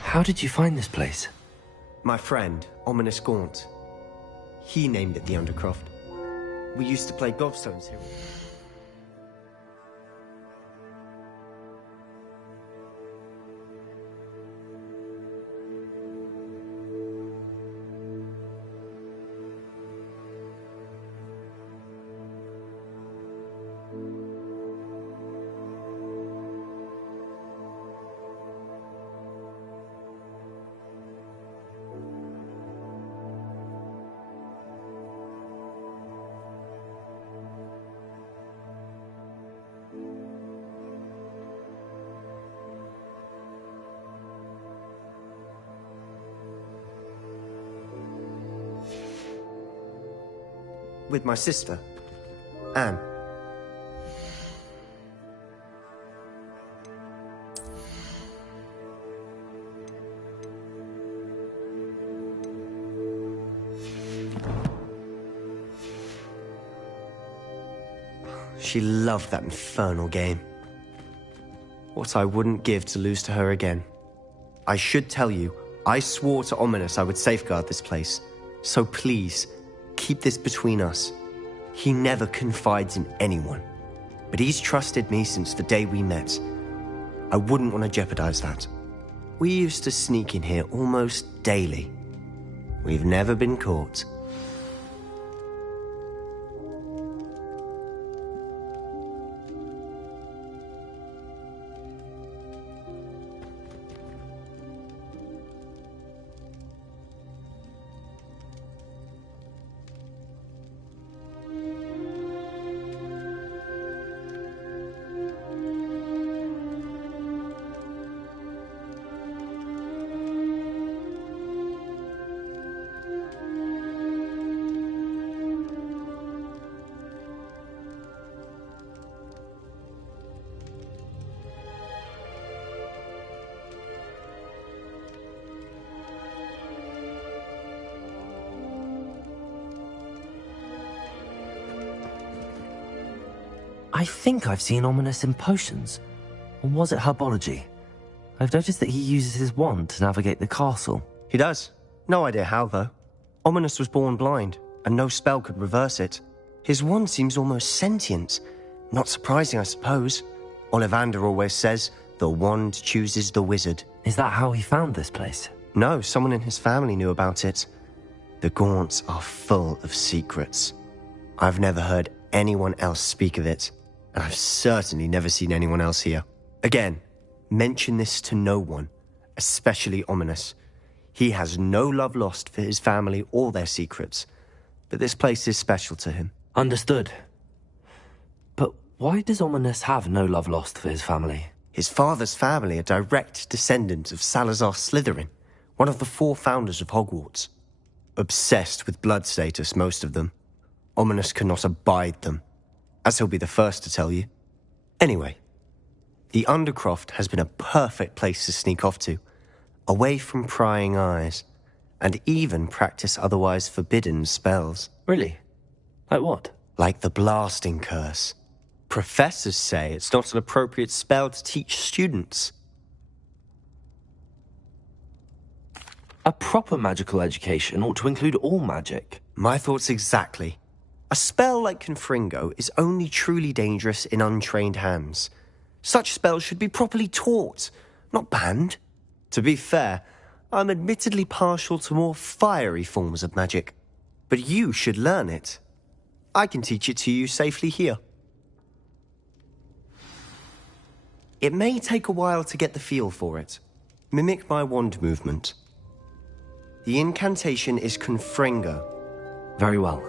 How did you find this place? My friend, Ominous Gaunt. He named it the Undercroft. We used to play gobstones here. With my sister, Anne. She loved that infernal game. What I wouldn't give to lose to her again. I should tell you, I swore to Ominous I would safeguard this place. So please, keep this between us. He never confides in anyone, but he's trusted me since the day we met. I wouldn't want to jeopardize that. We used to sneak in here almost daily. We've never been caught. I think I've seen Ominous in potions. Or was it herbology? I've noticed that he uses his wand to navigate the castle. He does. No idea how, though. Ominous was born blind, and no spell could reverse it. His wand seems almost sentient. Not surprising, I suppose. Ollivander always says, the wand chooses the wizard. Is that how he found this place? No, someone in his family knew about it. The Gaunts are full of secrets. I've never heard anyone else speak of it. And I've certainly never seen anyone else here. Again, mention this to no one, especially Ominous. He has no love lost for his family or their secrets, but this place is special to him. Understood. But why does Ominous have no love lost for his family? His father's family are direct descendants of Salazar Slytherin, one of the 4 founders of Hogwarts. Obsessed with blood status, most of them. Ominous cannot abide them, as he'll be the first to tell you. Anyway, the Undercroft has been a perfect place to sneak off to, away from prying eyes, and even practice otherwise forbidden spells. Really? Like what? Like the Blasting Curse. Professors say it's not an appropriate spell to teach students. A proper magical education ought to include all magic. My thoughts exactly. A spell like Confringo is only truly dangerous in untrained hands. Such spells should be properly taught, not banned. To be fair, I'm admittedly partial to more fiery forms of magic. But you should learn it. I can teach it to you safely here. It may take a while to get the feel for it. Mimic my wand movement. The incantation is Confringo. Very well.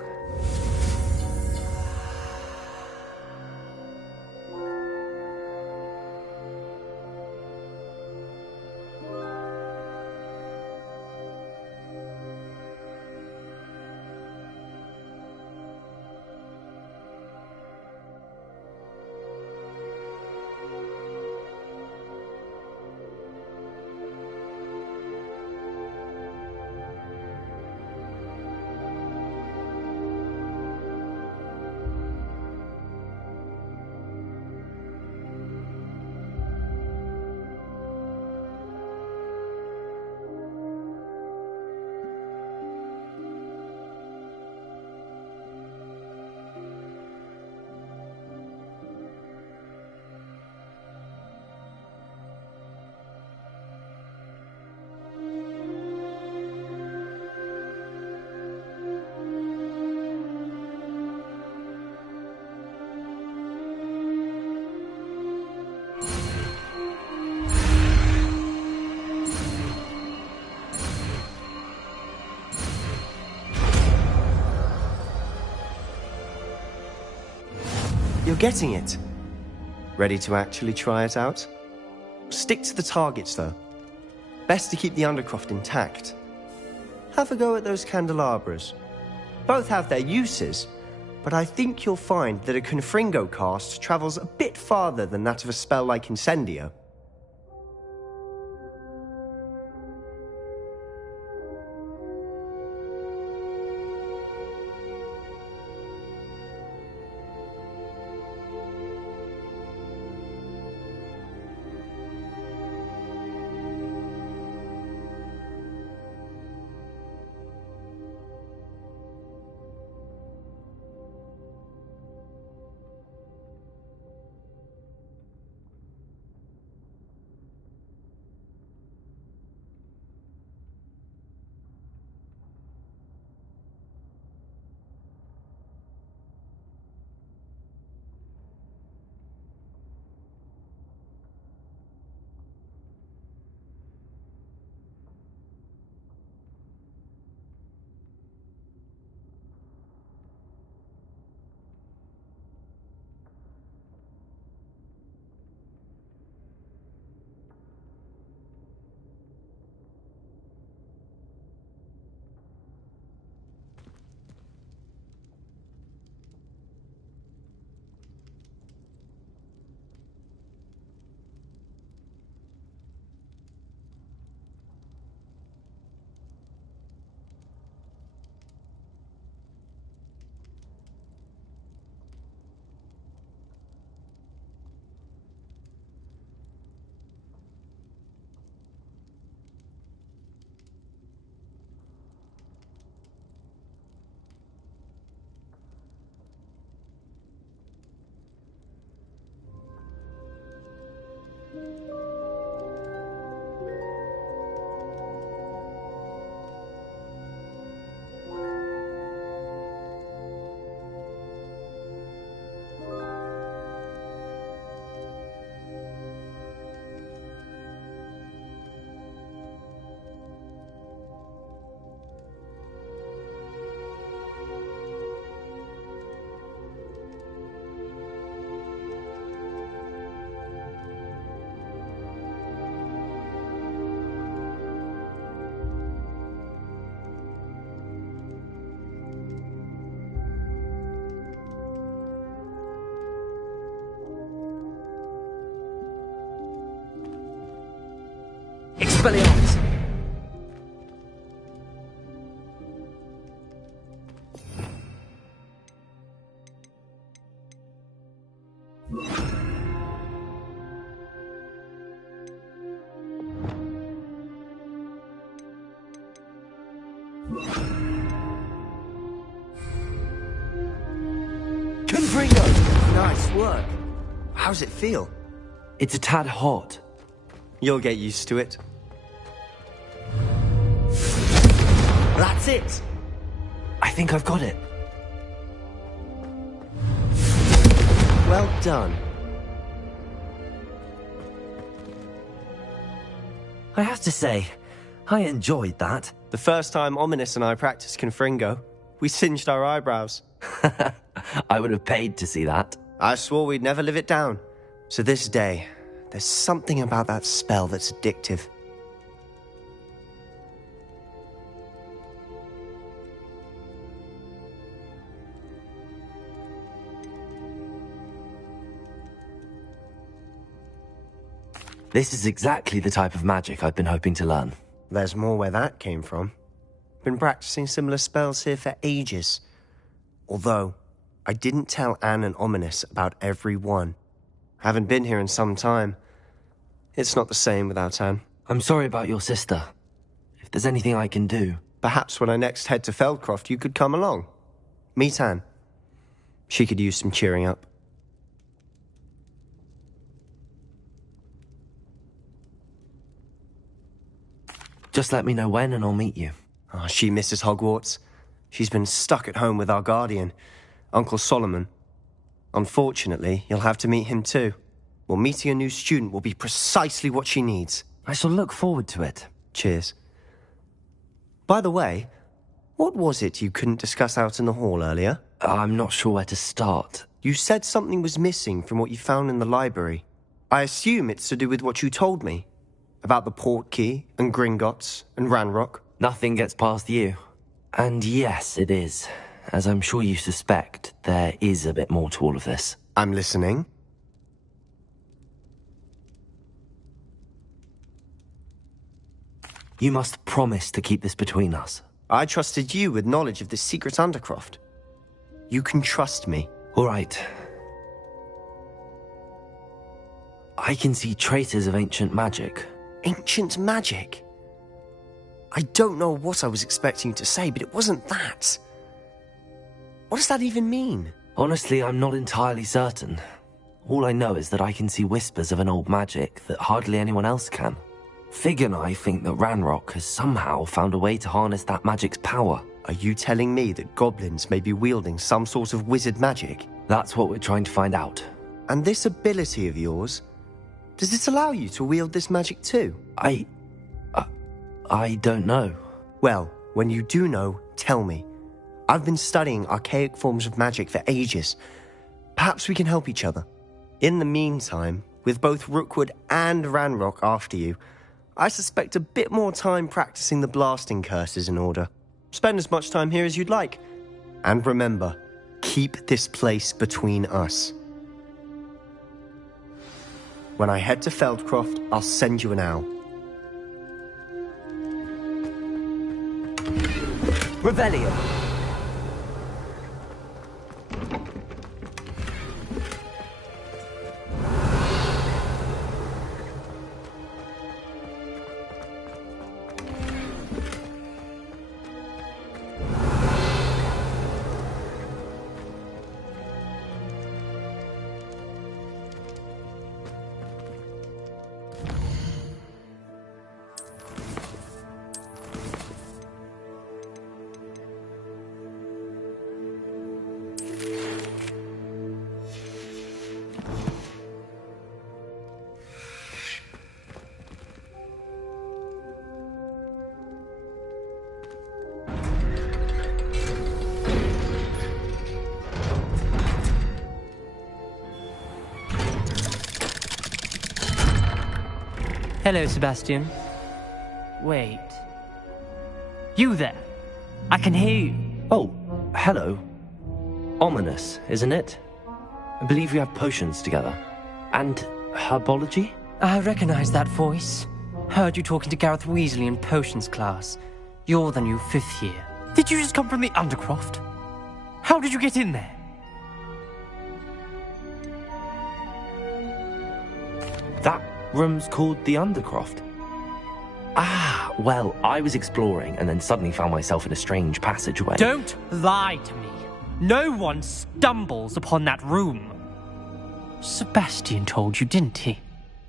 You're getting it. Ready to actually try it out? Stick to the targets, though. Best to keep the Undercroft intact. Have a go at those candelabras. Both have their uses, but I think you'll find that a Confringo cast travels a bit farther than that of a spell like Incendio. Expelliarmus! Confringo! Nice work. How's it feel? It's a tad hot. You'll get used to it. That's it! I think I've got it. Well done. I have to say, I enjoyed that. The first time Ominous and I practiced Confringo, we singed our eyebrows. I would have paid to see that. I swore we'd never live it down. So this day, there's something about that spell that's addictive. This is exactly the type of magic I've been hoping to learn. There's more where that came from. Been practicing similar spells here for ages. Although, I didn't tell Anne and Ominous about every one. Haven't been here in some time. It's not the same without Anne. I'm sorry about your sister. If there's anything I can do... Perhaps when I next head to Feldcroft, you could come along. Meet Anne. She could use some cheering up. Just let me know when and I'll meet you. Oh, she misses Hogwarts. She's been stuck at home with our guardian, Uncle Solomon. Unfortunately, you'll have to meet him too. Well, meeting a new student will be precisely what she needs. I shall look forward to it. Cheers. By the way, what was it you couldn't discuss out in the hall earlier? I'm not sure where to start. You said something was missing from what you found in the library. I assume it's to do with what you told me. About the Portkey, and Gringotts, and Ranrock. Nothing gets past you. And yes, it is. As I'm sure you suspect, there is a bit more to all of this. I'm listening. You must promise to keep this between us. I trusted you with knowledge of this secret Undercroft. You can trust me. All right. I can see traces of ancient magic. Ancient magic? I don't know what I was expecting you to say, but it wasn't that. What does that even mean? Honestly, I'm not entirely certain. All I know is that I can see whispers of an old magic that hardly anyone else can. Fig and I think that Ranrock has somehow found a way to harness that magic's power. Are you telling me that goblins may be wielding some sort of wizard magic? That's what we're trying to find out. And this ability of yours, does it allow you to wield this magic too? I don't know. Well, when you do know, tell me. I've been studying archaic forms of magic for ages. Perhaps we can help each other. In the meantime, with both Rookwood and Ranrock after you, I suspect a bit more time practicing the blasting curse is in order. Spend as much time here as you'd like. And remember, keep this place between us. When I head to Feldcroft, I'll send you an owl. Revelio! Hello, Sebastian. Wait. You there? I can hear you. Oh, hello. Ominous, isn't it? I believe we have potions together. And herbology? I recognize that voice. Heard you talking to Gareth Weasley in potions class. You're the new 5th year. Did you just come from the Undercroft? How did you get in there? That room's called the Undercroft. Ah, well, I was exploring and then suddenly found myself in a strange passageway. Don't lie to me. No one stumbles upon that room. Sebastian told you, didn't he?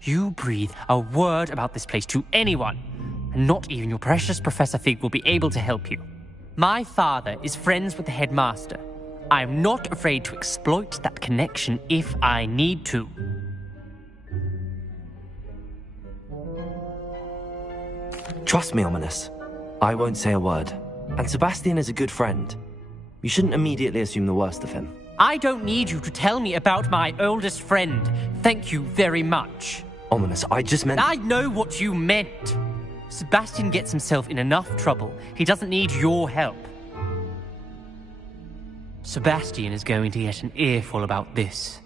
You breathe a word about this place to anyone, and not even your precious Professor Fig will be able to help you. My father is friends with the headmaster. I am not afraid to exploit that connection if I need to. Trust me, Ominous. I won't say a word. And Sebastian is a good friend. You shouldn't immediately assume the worst of him. I don't need you to tell me about my oldest friend. Thank you very much. Ominous, I just meant... I know what you meant. Sebastian gets himself in enough trouble. He doesn't need your help. Sebastian is going to get an earful about this.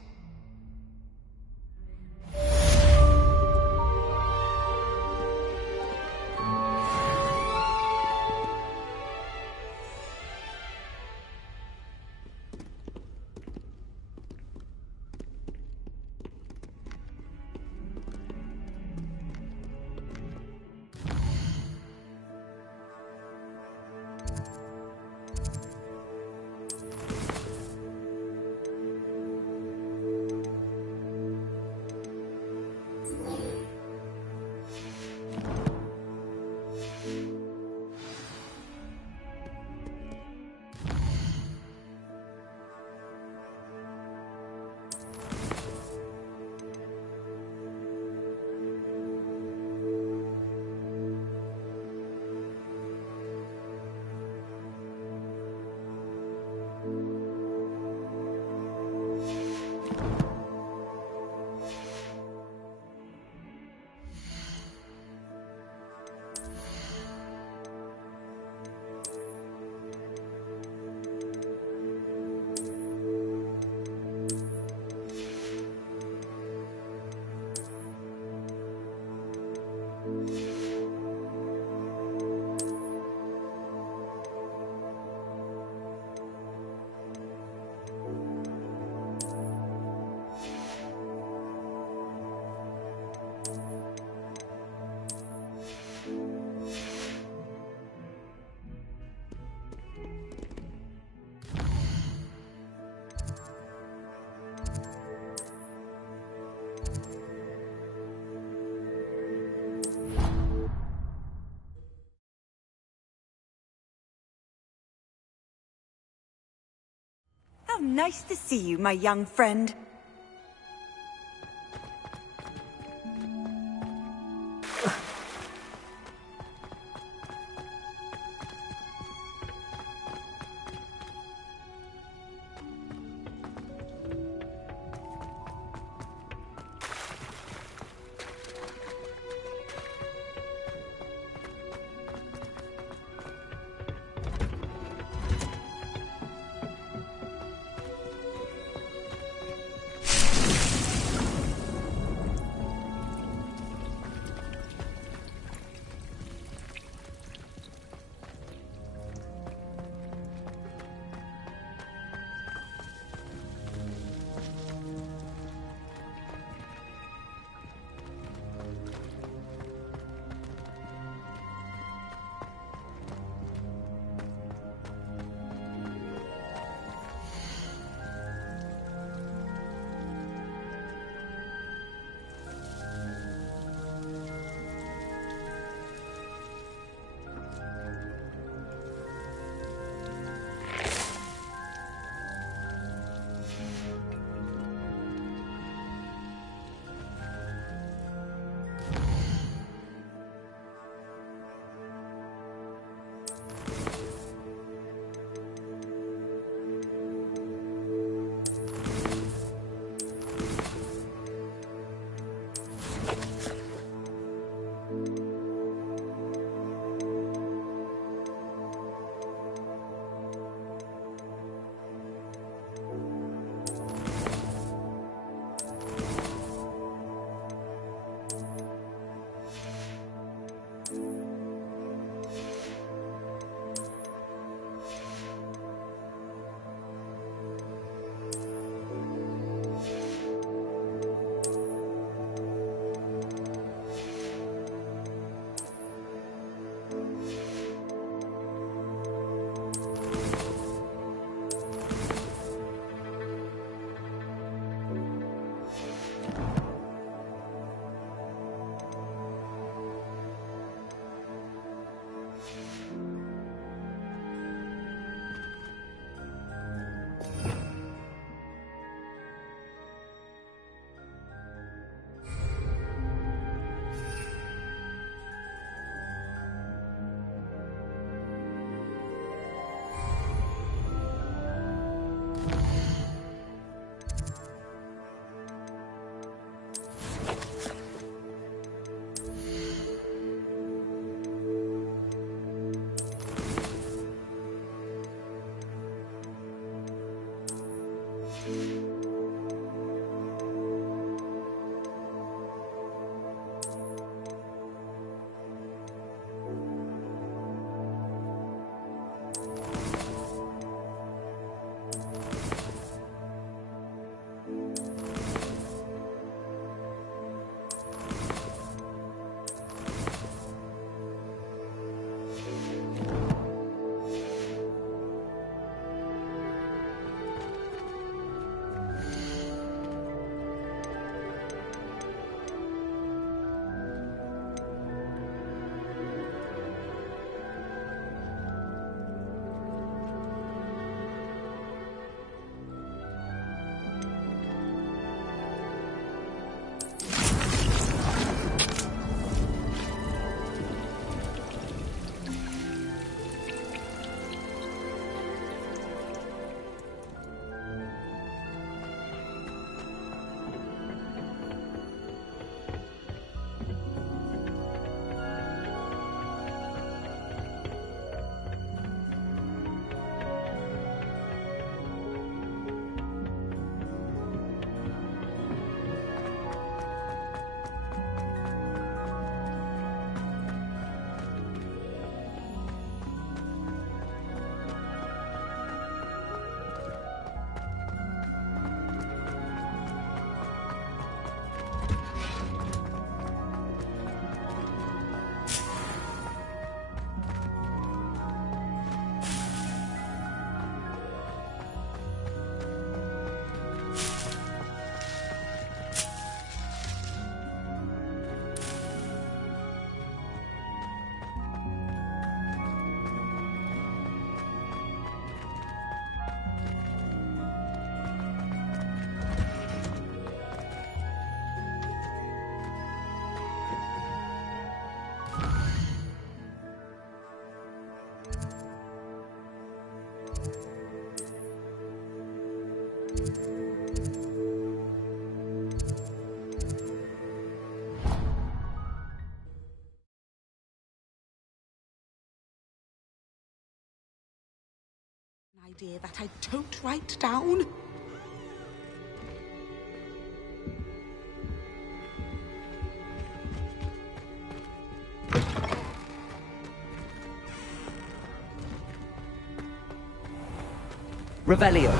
How nice to see you, my young friend. Idea that I don't write down. Revelio.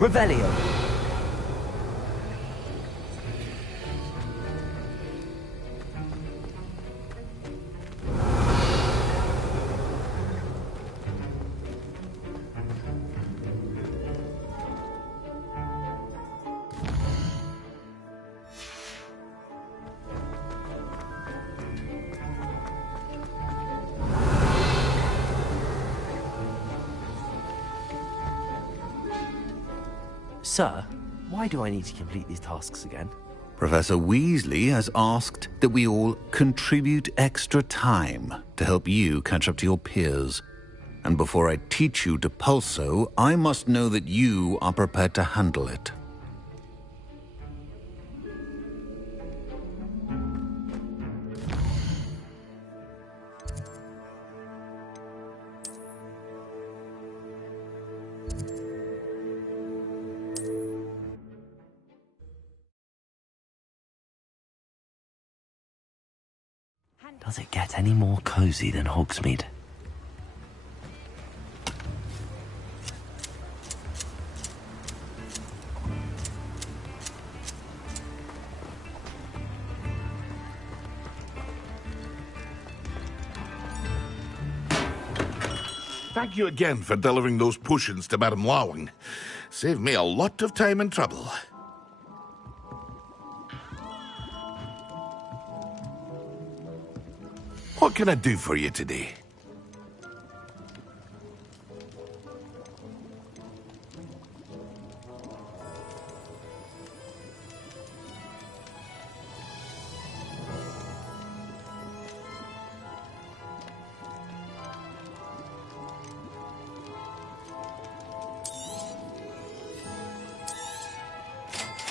Revelio. Sir, why do I need to complete these tasks again? Professor Weasley has asked that we all contribute extra time to help you catch up to your peers. And before I teach you Depulso, I must know that you are prepared to handle it. Does it get any more cozy than Hogsmeade? Thank you again for delivering those potions to Madame Lawing. Saved me a lot of time and trouble. What can I do for you today?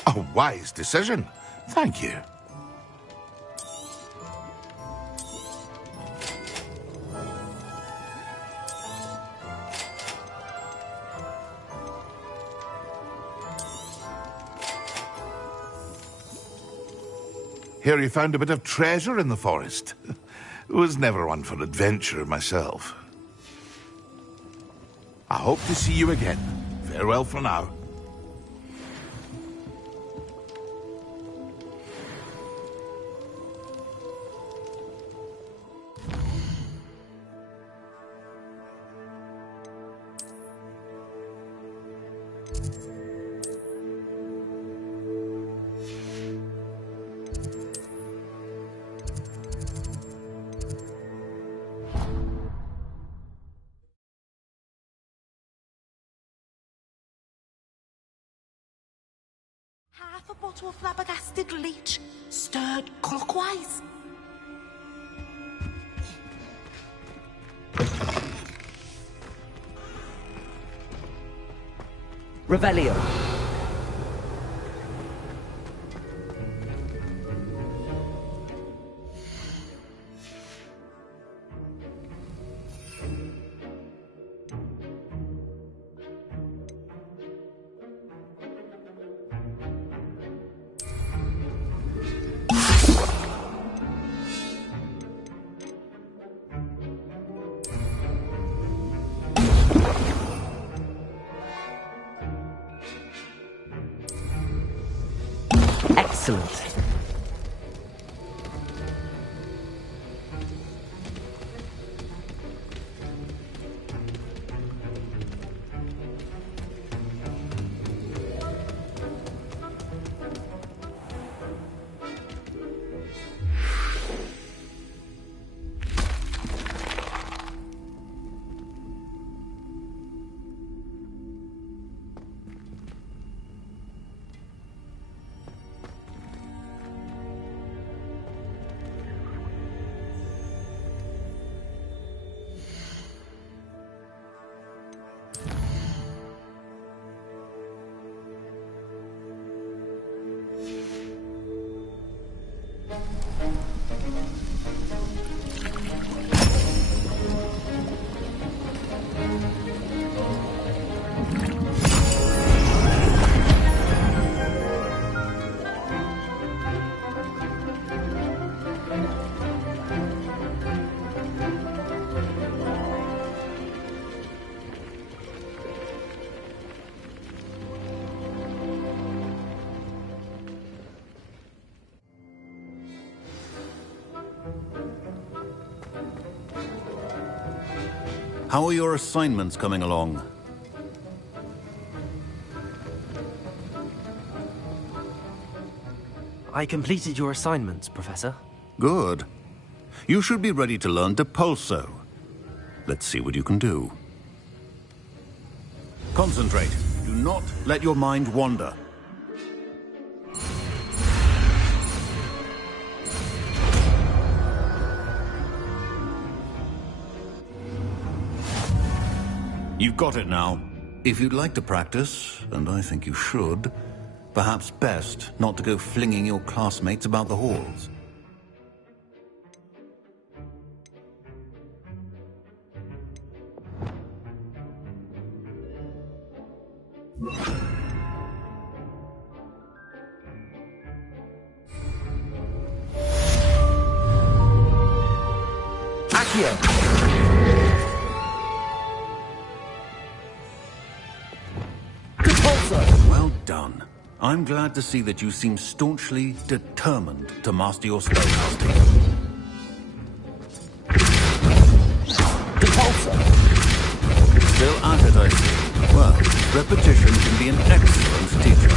A wise decision. Thank you. Hear you found a bit of treasure in the forest. Was never one for adventure myself. I hope to see you again. Farewell for now. to a flabbergasted leech, stirred clockwise. Revelio. Excellent. How are your assignments coming along? I completed your assignments, Professor. Good. You should be ready to learn Depulso. Let's see what you can do. Concentrate. Do not let your mind wander. You've got it now. If you'd like to practice, and I think you should, perhaps best not to go flinging your classmates about the halls. Accio! Well done. I'm glad to see that you seem staunchly determined to master your spellcasting. Still at it, I see. Well, repetition can be an excellent teacher.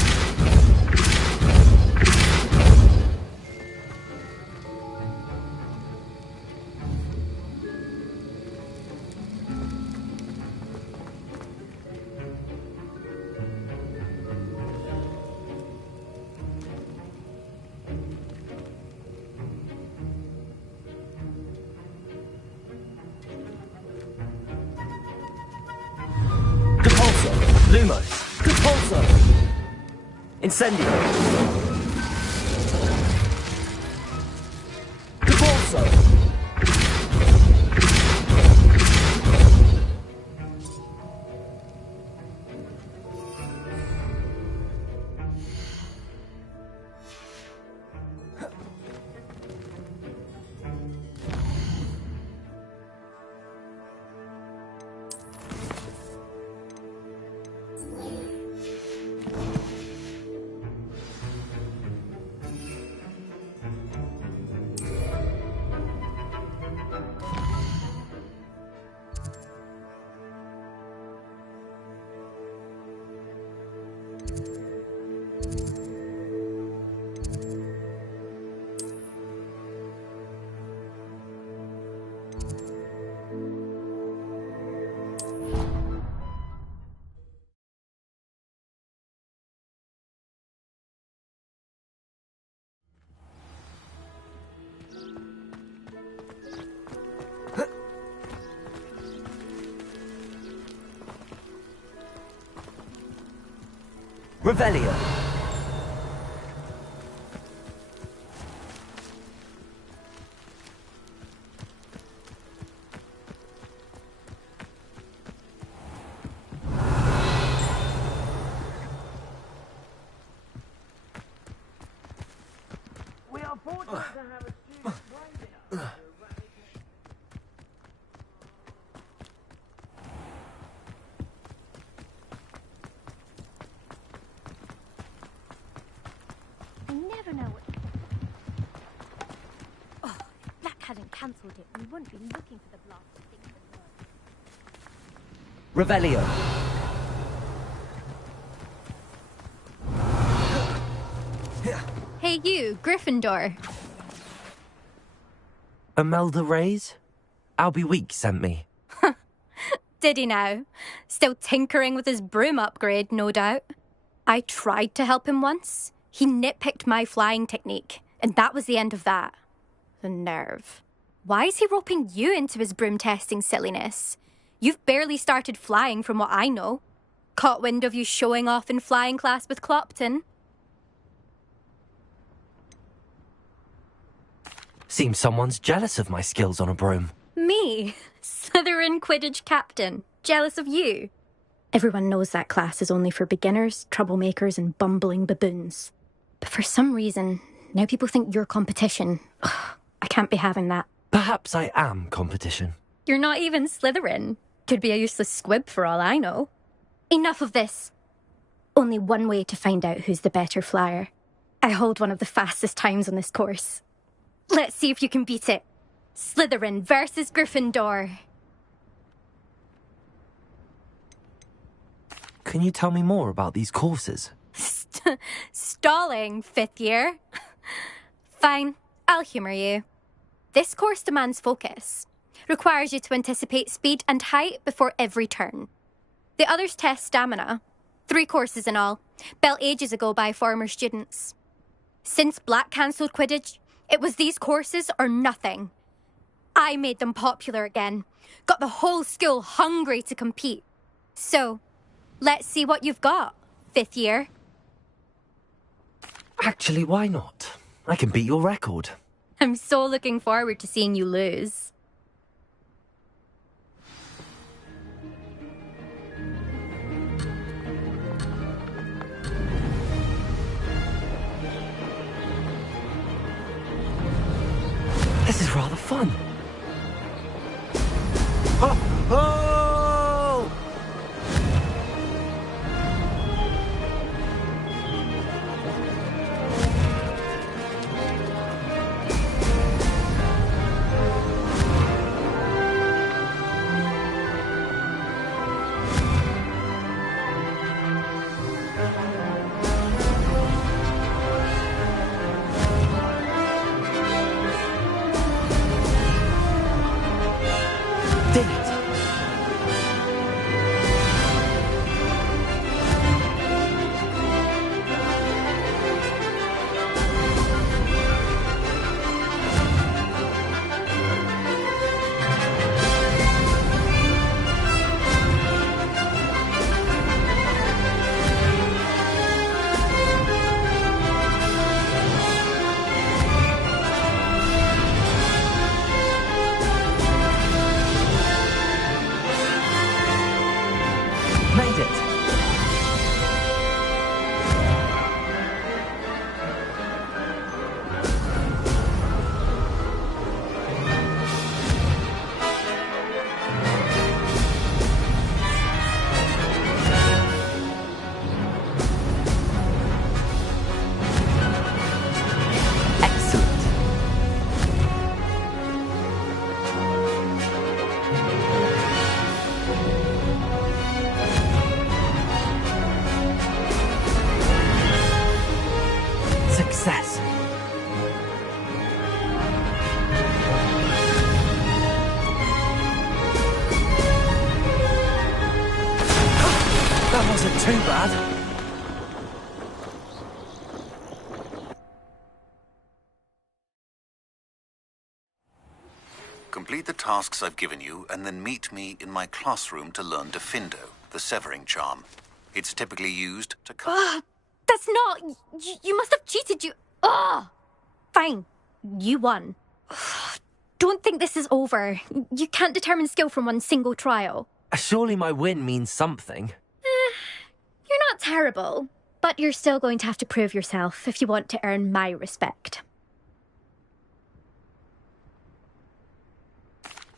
Lumos! Depulso! Incendio! Depulso! Revelio. We are fortunate to have a student right here. I never know what... Oh, if Black hadn't cancelled it, we wouldn't be looking for the blasted thing for the Revelio. Hey you, Gryffindor. Imelda Reyes? Albie Weeks sent me. Did he now? Still tinkering with his broom upgrade, no doubt. I tried to help him once. He nitpicked my flying technique, and that was the end of that. The nerve. Why is he roping you into his broom testing silliness? You've barely started flying from what I know. Caught wind of you showing off in flying class with Clopton. Seems someone's jealous of my skills on a broom. Me? Slytherin Quidditch captain. Jealous of you? Everyone knows that class is only for beginners, troublemakers, and bumbling baboons. But for some reason, now people think you're competition. Ugh, I can't be having that. Perhaps I am competition. You're not even Slytherin. Could be a useless squib for all I know. Enough of this. Only one way to find out who's the better flyer. I hold one of the fastest times on this course. Let's see if you can beat it. Slytherin versus Gryffindor. Can you tell me more about these courses? Stalling, 5th year. Fine, I'll humour you. This course demands focus. Requires you to anticipate speed and height before every turn. The others test stamina. 3 courses in all, built ages ago by former students. Since Black cancelled Quidditch, it was these courses or nothing. I made them popular again. Got the whole school hungry to compete. So, let's see what you've got, 5th year. Actually, why not? I can beat your record. I'm so looking forward to seeing you lose. This is rather fun. Oh! Oh! Did it? Made it. Excellent. Success. That wasn't too bad. Complete the tasks I've given you, and then meet me in my classroom to learn Diffindo, the severing charm. It's typically used to... That's not... You must have cheated, you... Ugh! Fine. You won. Don't think this is over. You can't determine skill from one single trial. Surely my win means something. You're not terrible, but you're still going to have to prove yourself if you want to earn my respect.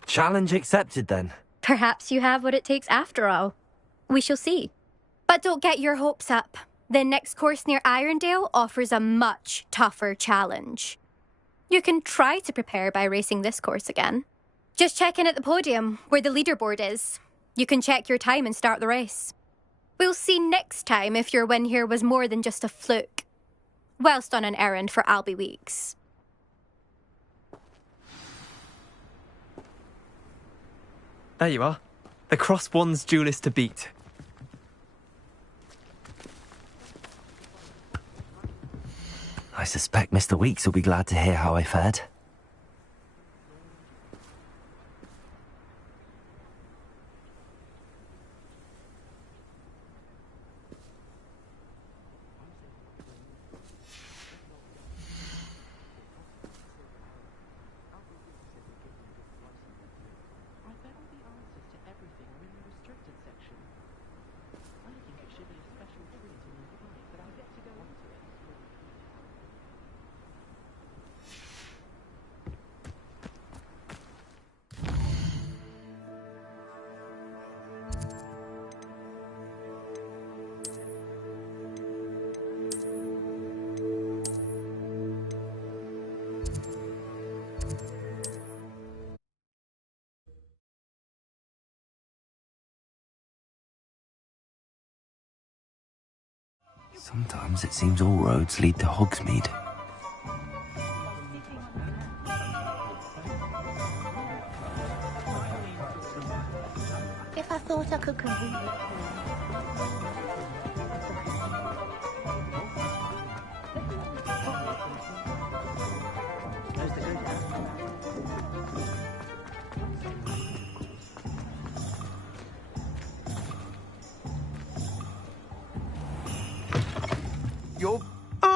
Challenge accepted, then. Perhaps you have what it takes after all. We shall see. But don't get your hopes up. The next course near Irondale offers a much tougher challenge. You can try to prepare by racing this course again. Just check in at the podium, where the leaderboard is. You can check your time and start the race. We'll see next time if your win here was more than just a fluke, whilst on an errand for Albie Weeks. There you are. The Cross Wands duelist to beat. I suspect Mr. Weeks will be glad to hear how I fared. Sometimes it seems all roads lead to Hogsmeade. If I thought I could compete.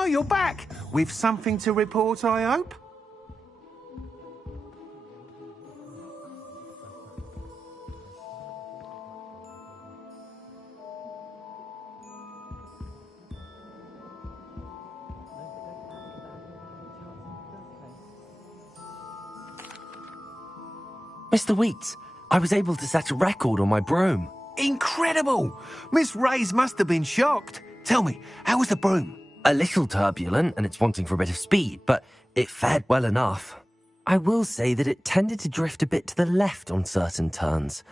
You're back! With something to report, I hope? Mr. Weeks, I was able to set a record on my broom. Incredible! Miss Reyes must have been shocked. Tell me, how was the broom? A little turbulent, and it's wanting for a bit of speed, but it fared well enough. I will say that it tended to drift a bit to the left on certain turns.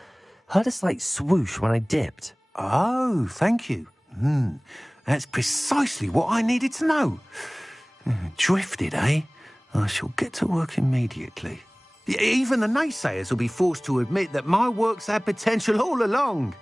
Heard a slight swoosh when I dipped. Oh, thank you. That's precisely what I needed to know. Drifted, eh? I shall get to work immediately. Even the naysayers will be forced to admit that my work's had potential all along.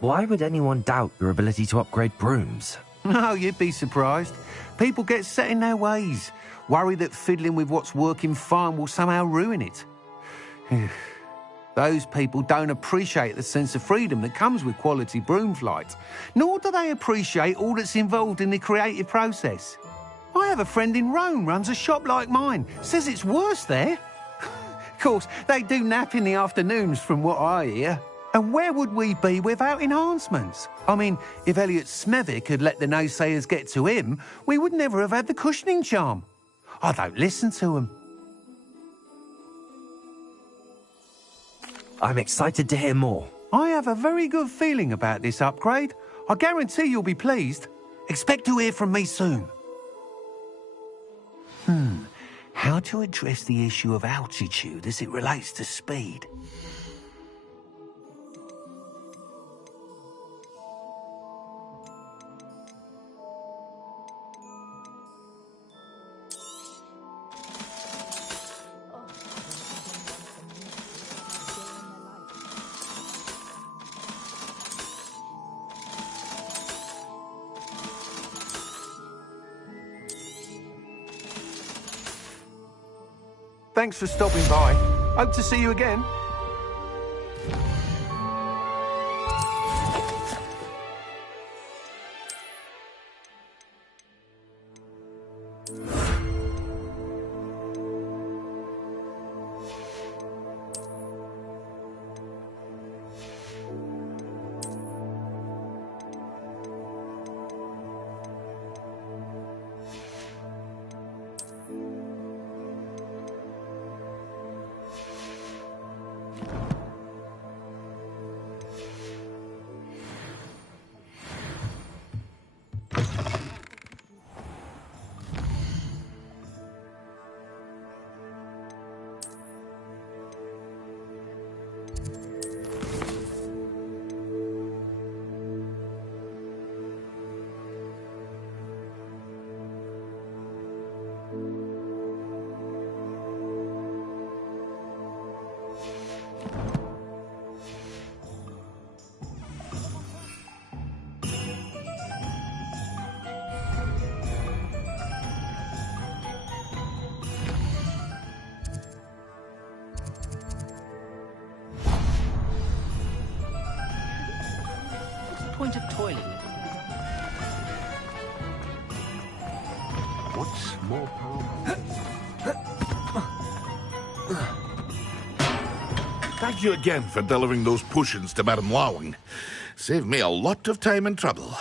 Why would anyone doubt your ability to upgrade brooms? No, you'd be surprised. People get set in their ways, worry that fiddling with what's working fine will somehow ruin it. Those people don't appreciate the sense of freedom that comes with quality broom flight, nor do they appreciate all that's involved in the creative process. I have a friend in Rome runs a shop like mine, says it's worse there. Of course, they do nap in the afternoons from what I hear. And where would we be without enhancements? I mean, if Elliot Smethwick had let the naysayers get to him, we would never have had the cushioning charm. I don't listen to him. I'm excited to hear more. I have a very good feeling about this upgrade. I guarantee you'll be pleased. Expect to hear from me soon. How to address the issue of altitude as it relates to speed? Thanks for stopping by. Hope to see you again. Point of toiling. What's more powerful? Thank you again for delivering those potions to Madame Lawing. Saved me a lot of time and trouble.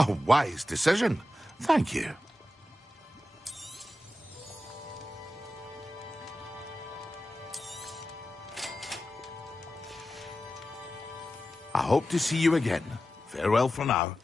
A wise decision. Thank you. I hope to see you again. Farewell for now.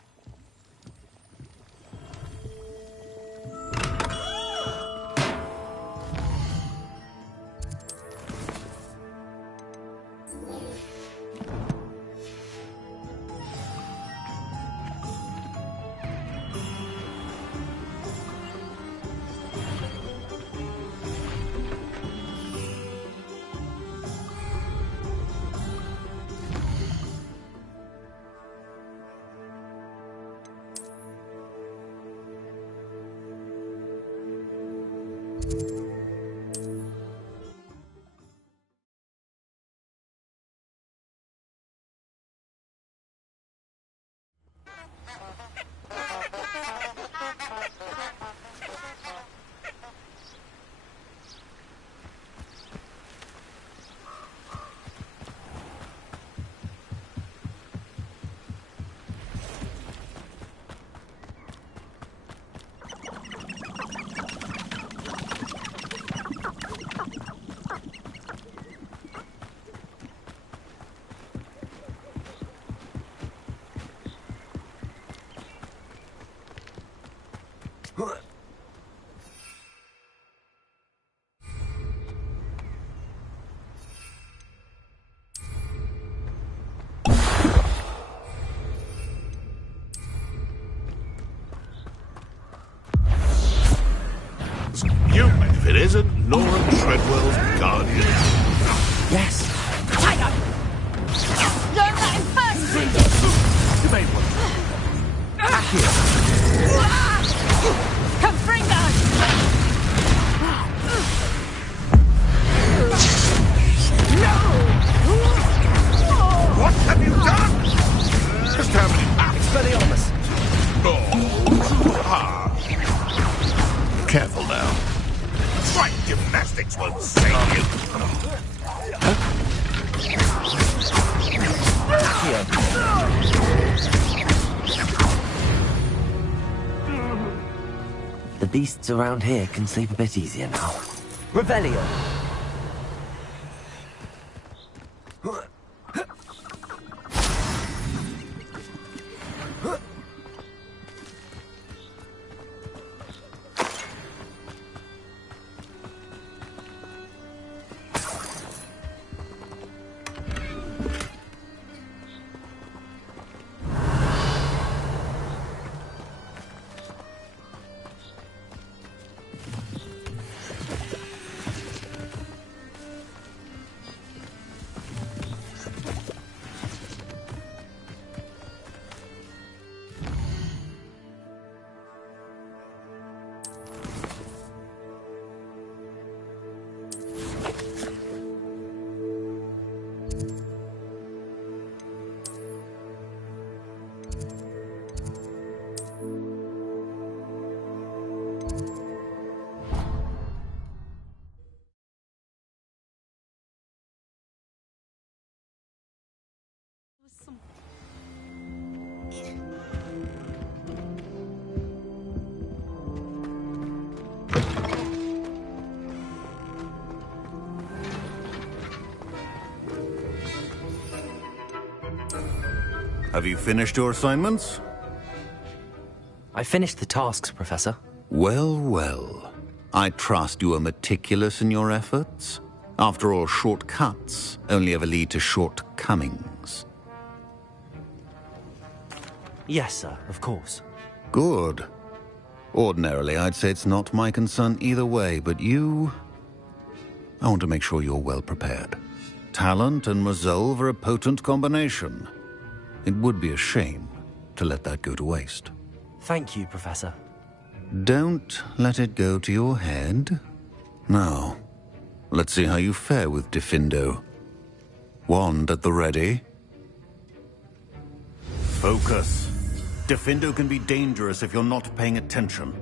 Human if it isn't Norman Treadwell's guardian. Yes. Learn that first! Evade one. Back here. Confringo! What have you done? Just how many acts? Expelliarmus. Careful now. Right gymnastics won't save you. The beasts around here can sleep a bit easier now. Revelio. Have you finished your assignments? I finished the tasks, Professor. Well, well. I trust you are meticulous in your efforts. After all, shortcuts only ever lead to shortcomings. Yes, sir, of course. Good. Ordinarily, I'd say it's not my concern either way, but you... I want to make sure you're well prepared. Talent and resolve are a potent combination. It would be a shame to let that go to waste. Thank you, Professor. Don't let it go to your head. Now, let's see how you fare with Diffindo. Wand at the ready. Focus. Diffindo can be dangerous if you're not paying attention.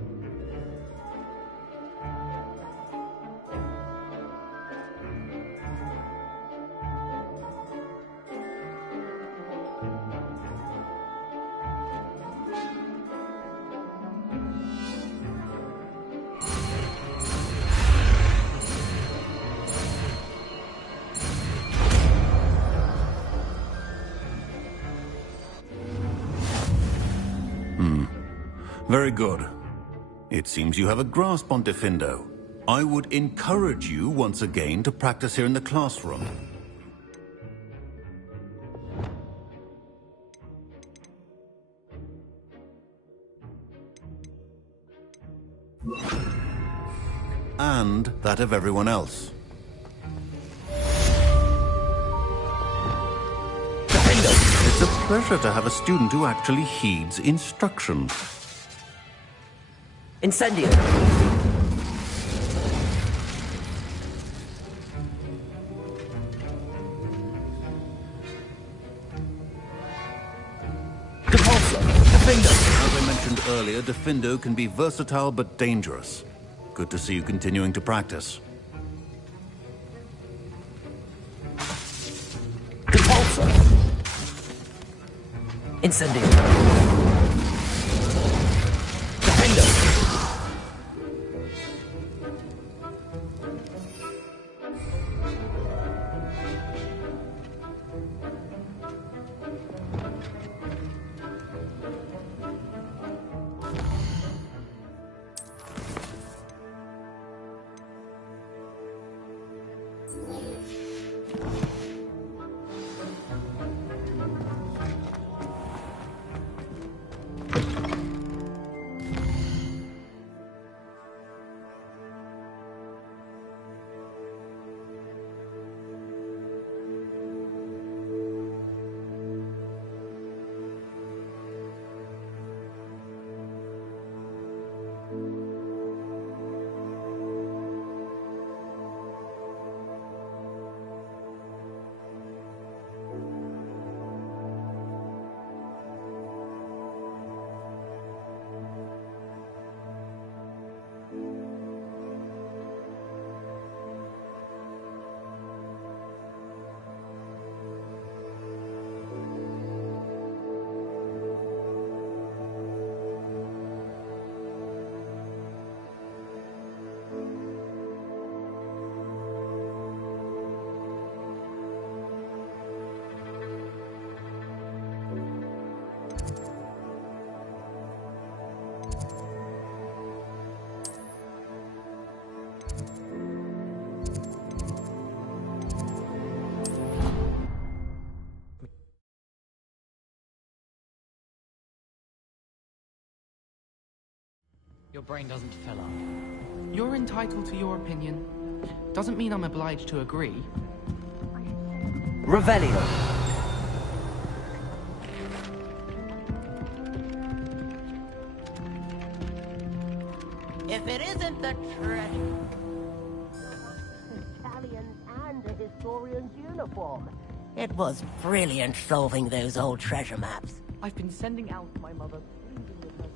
Very good. It seems you have a grasp on Diffindo. I would encourage you once again to practice here in the classroom. And that of everyone else. It's a pleasure to have a student who actually heeds instructions. Incendio! Compulsor! Diffindo! As I mentioned earlier, Diffindo can be versatile but dangerous. Good to see you continuing to practice. Compulsor! Incendio! Your brain doesn't fill up. You're entitled to your opinion. Doesn't mean I'm obliged to agree. Revelio. If it isn't the treasure... Italians and a historian's uniform. It was brilliant solving those old treasure maps. I've been sending out my mother, pleading with her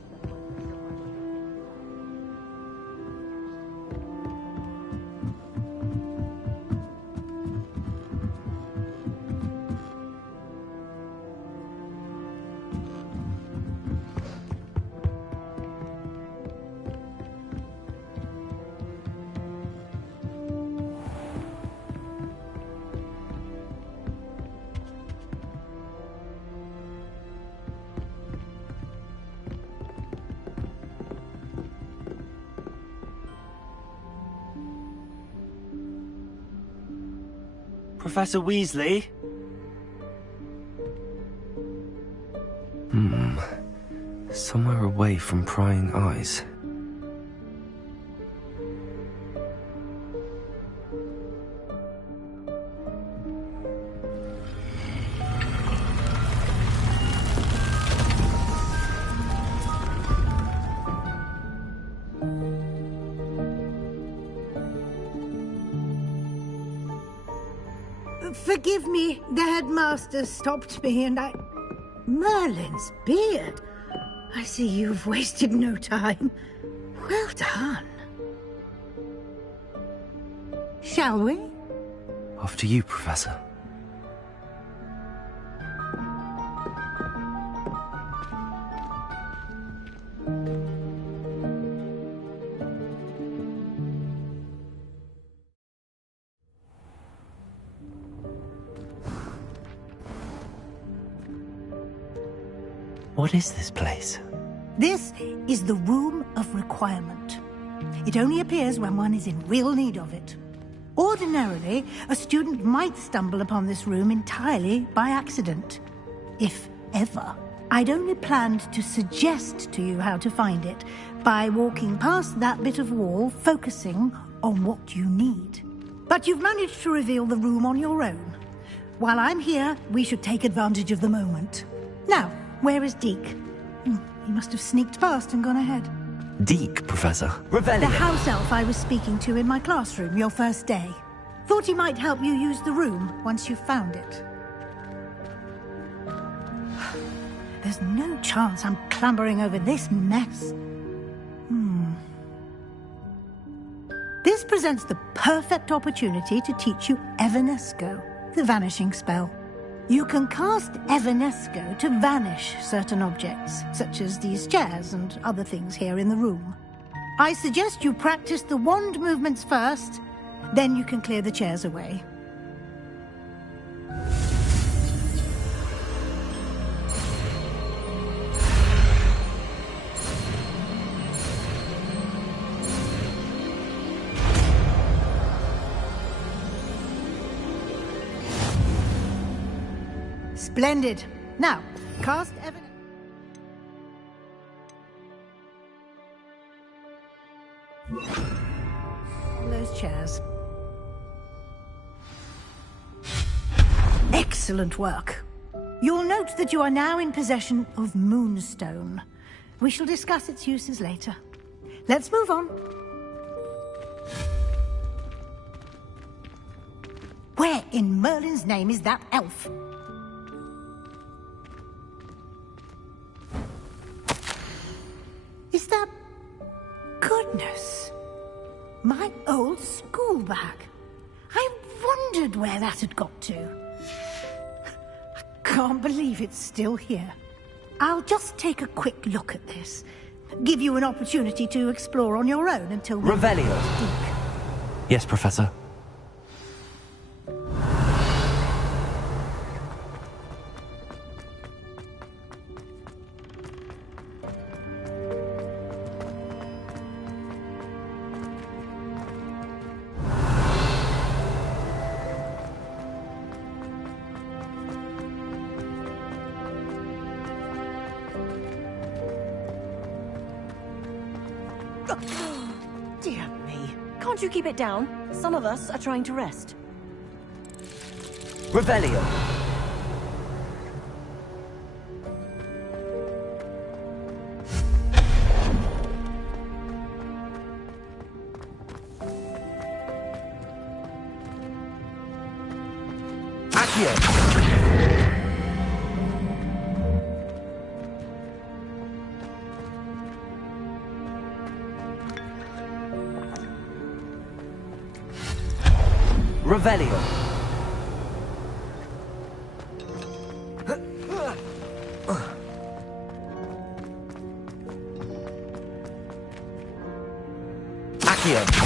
Professor Weasley? Somewhere away from prying eyes. Forgive me, the headmaster stopped me and I... Merlin's beard. I see you've wasted no time. Well done. Shall we? After you, Professor. What is this place? This is the Room of Requirement. It only appears when one is in real need of it. Ordinarily, a student might stumble upon this room entirely by accident. If ever. I'd only planned to suggest to you how to find it by walking past that bit of wall, focusing on what you need. But you've managed to reveal the room on your own. While I'm here, we should take advantage of the moment. Now, where is Deke? He must have sneaked past and gone ahead. Deke, Professor. The house elf I was speaking to in my classroom your first day. Thought he might help you use the room once you've found it. There's no chance I'm clambering over this mess. This presents the perfect opportunity to teach you Evanesco, the vanishing spell. You can cast Evanesco to vanish certain objects, such as these chairs and other things here in the room. I suggest you practice the wand movements first, then you can clear the chairs away. Splendid. Now, cast evidence. On those chairs. Excellent work. You'll note that you are now in possession of Moonstone. We shall discuss its uses later. Let's move on. Where in Merlin's name is that elf? Is that... Goodness. My old school bag. I wondered where that had got to. I can't believe it's still here. I'll just take a quick look at this. Give you an opportunity to explore on your own until... Revelio. Yes, Professor. Dear me. Can't you keep it down? Some of us are trying to rest. Revelio. Accio. Revelio. Accio.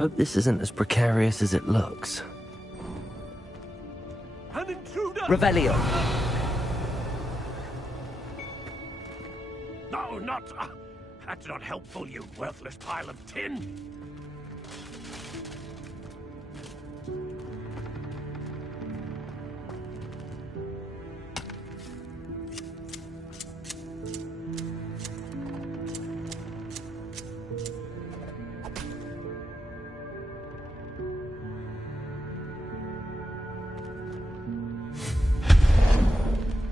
Hope this isn't as precarious as it looks. An intruder! Revelio. No, not... that's not helpful, you worthless pile of tin.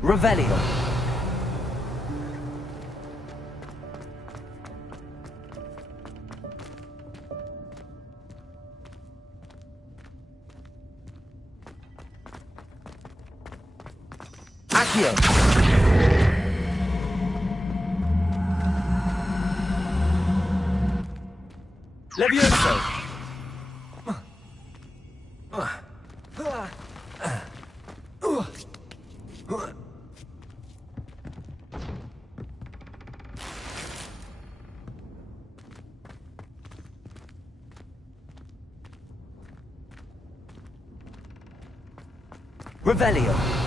Revelio. Accio. Levioso. Revelio.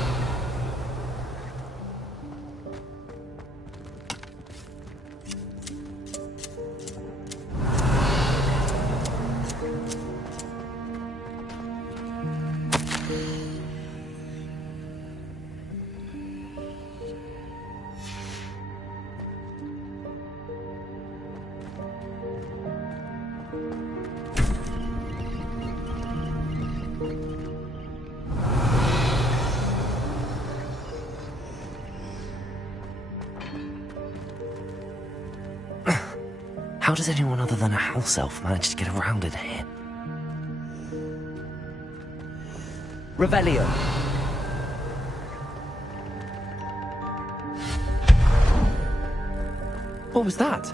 How does anyone other than a house elf manage to get around in here? Revelio. What was that?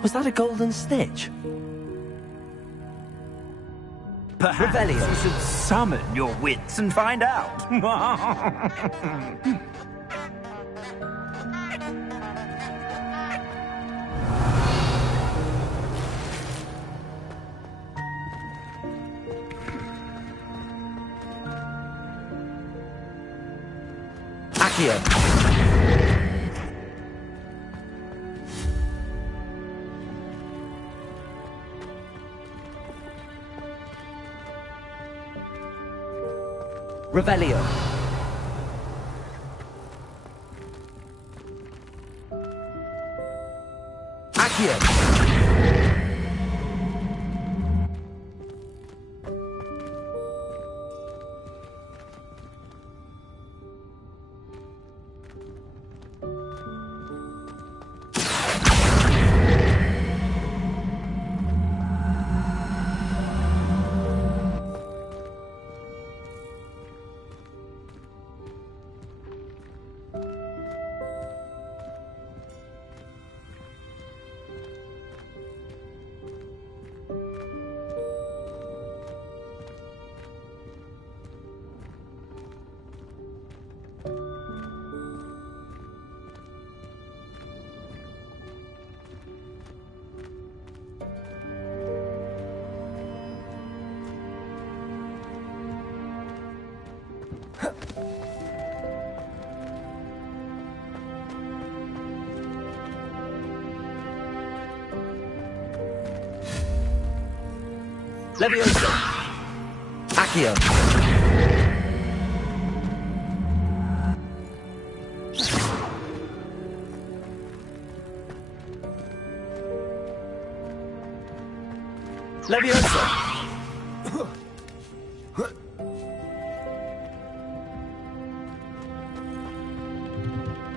Was that a golden snitch? Perhaps Revelio. you should summon your wits and find out. Accio. Revelio. Accio. Leviosa! Accio! Leviosa!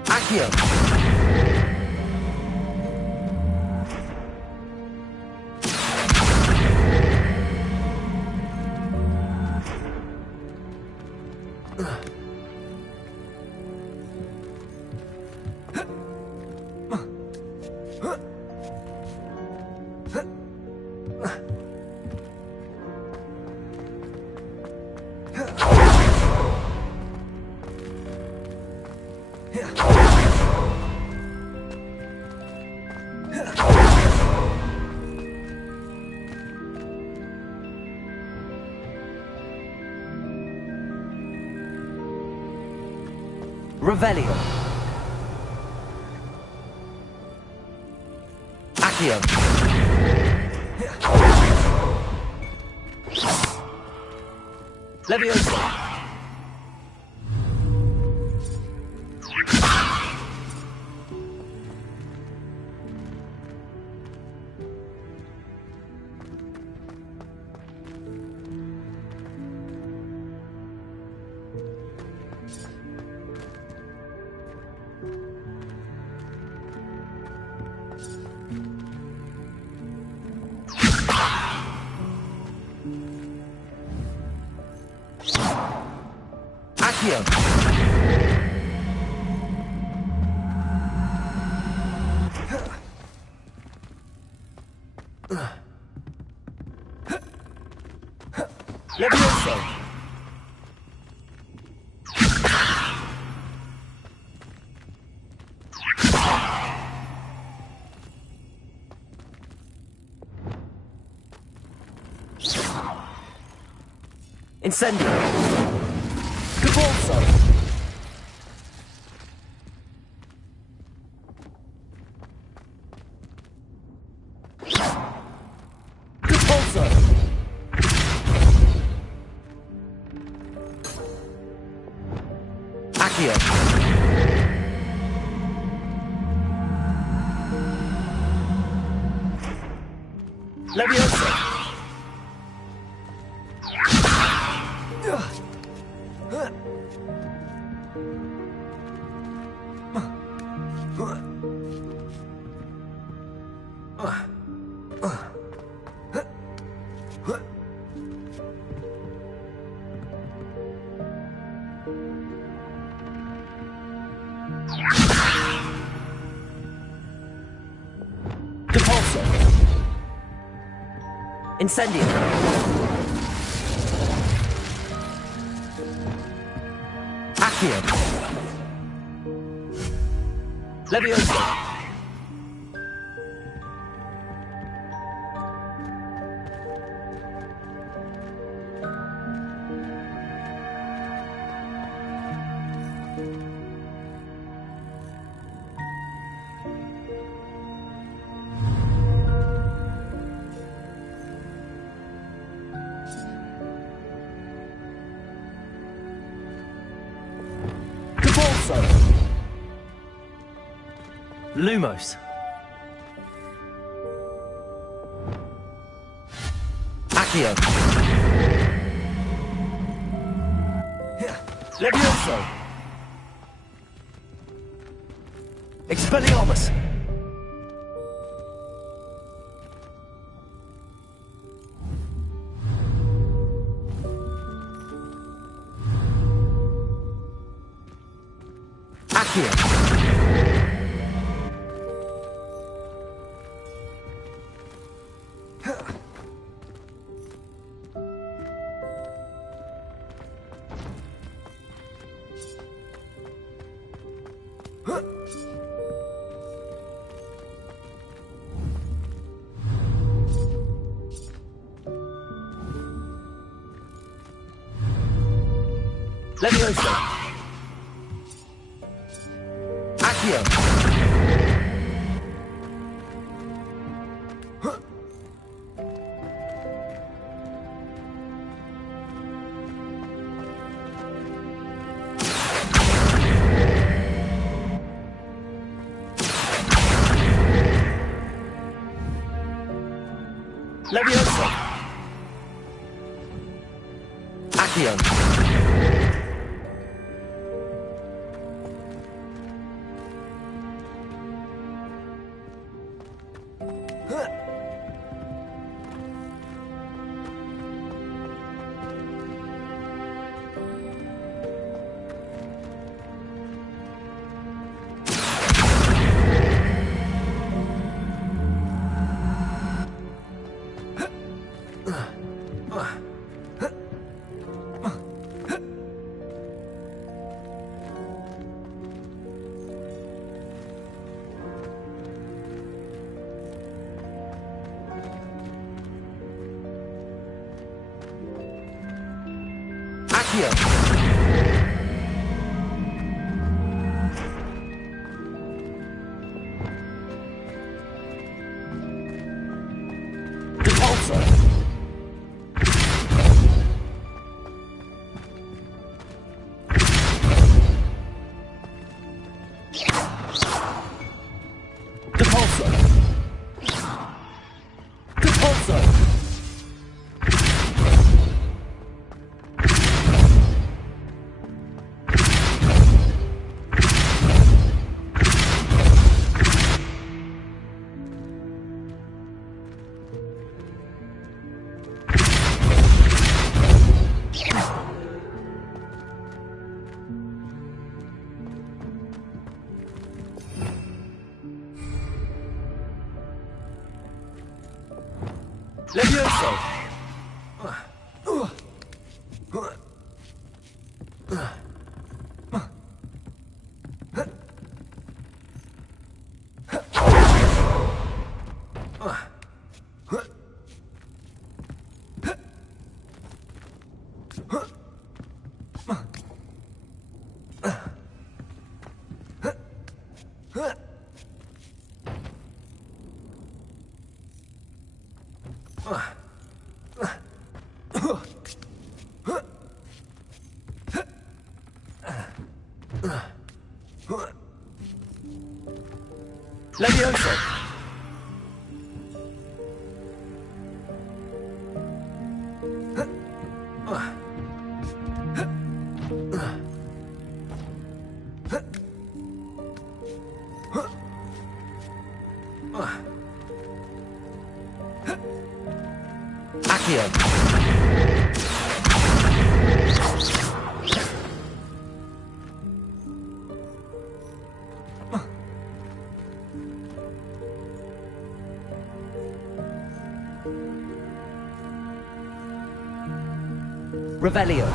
Accio! Revelio. Accio. Leviosa. Accio. Leviosa. Incendio. Capulso. Capulso. Accio. Leviosa. Depulso. Incendio. Accio. Leviosa. Lumos. Accio. Levioso. Expelliarmus. Accio. Leviosa. Accio. Levioso! Accio! Levioso! Levioso! Accio! Revelio.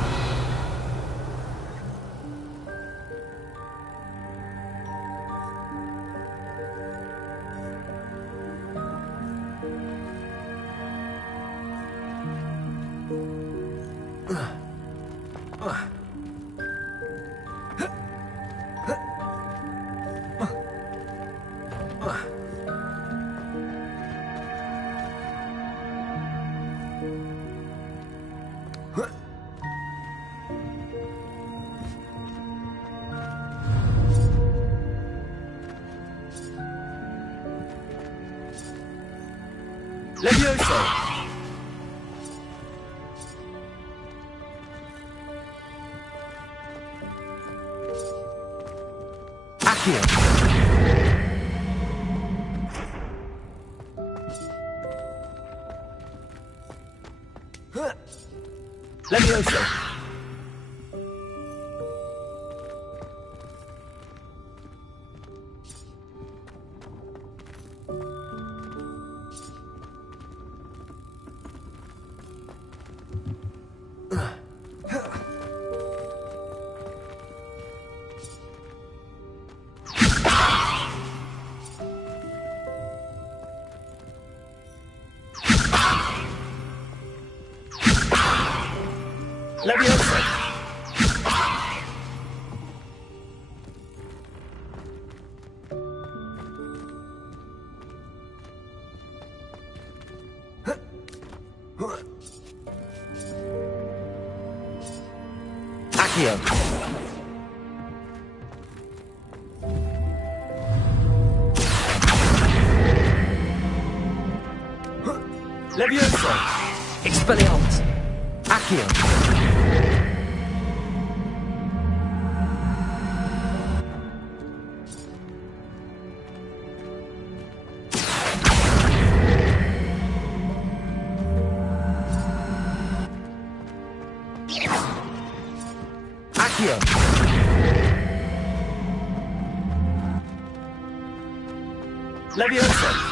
Levioso! Accio! Levioso! Levioso! Accio! Levioso! Expelliarmus! Accio! Accio! Levioso!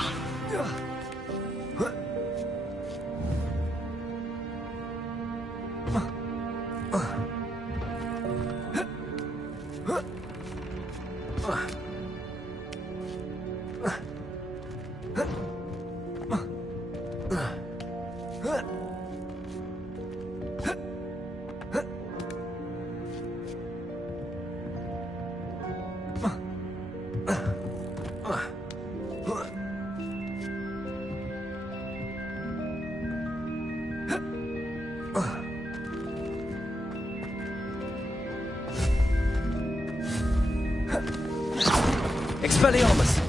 Expelliarmus!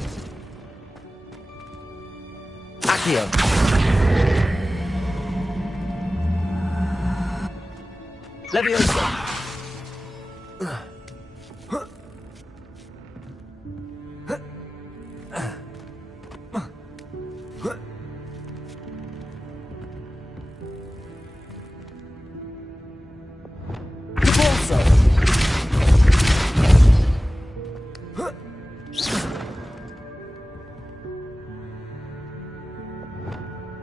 Accio! Levioso!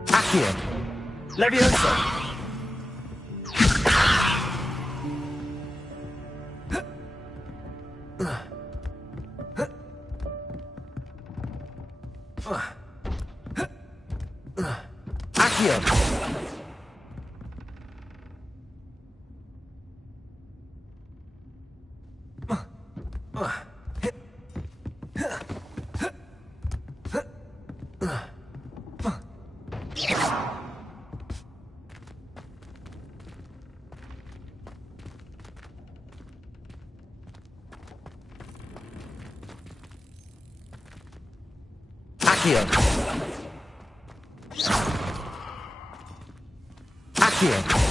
Accio! Levioso! Accio! Accio! Accio!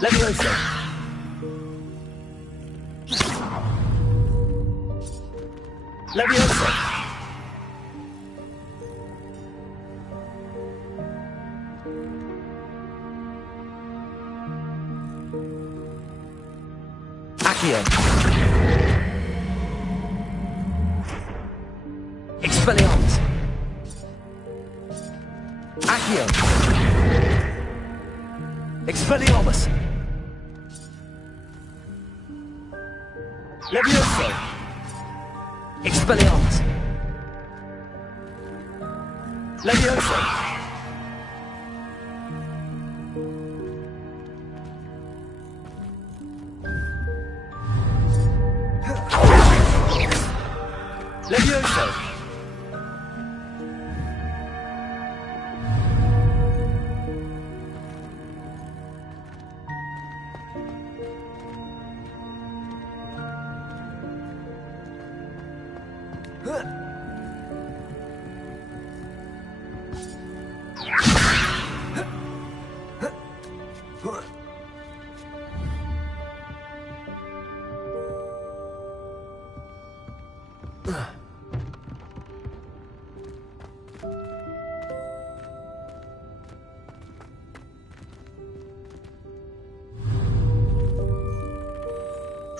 Levioso! Levioso! Accio! Expelliarmus! Accio! Expelliarmus! Levioso! Expelliarmus! Levioso! Levioso!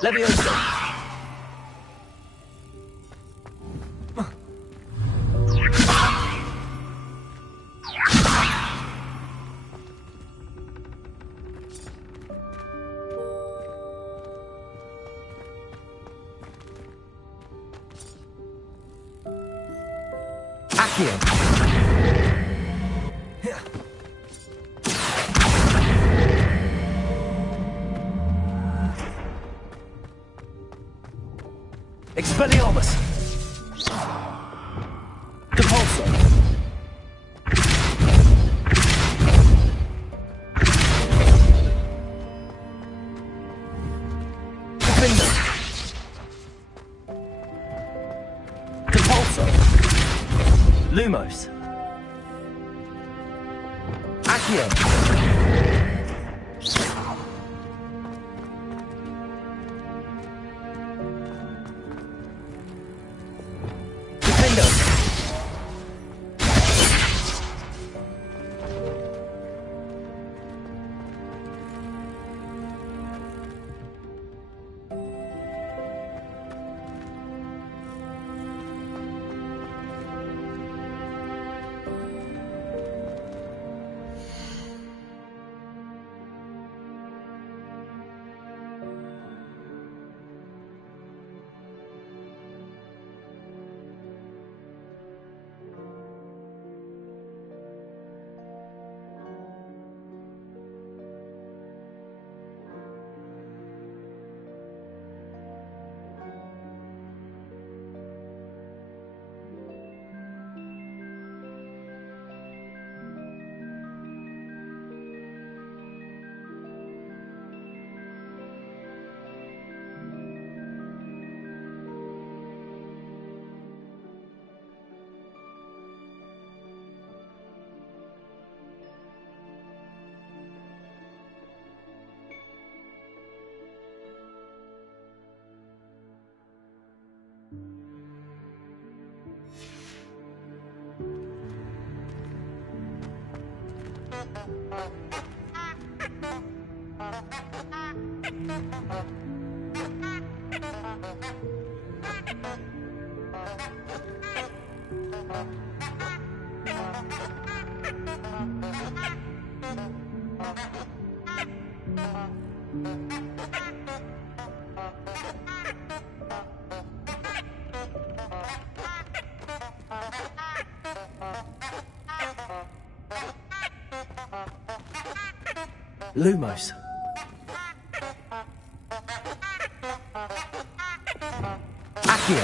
Levioso! Accio! Expelliarmus! Depulso! Defender. Compulso. Lumos. Accio. Defender. Lumos. Accio.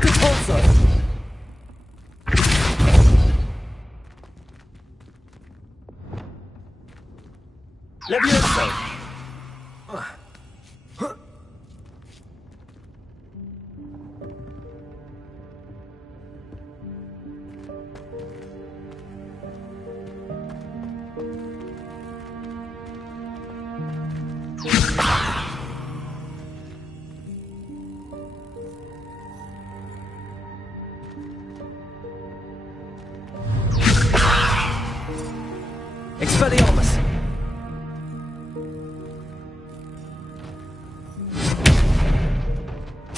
Compulso. Levioso. Expelliarmus.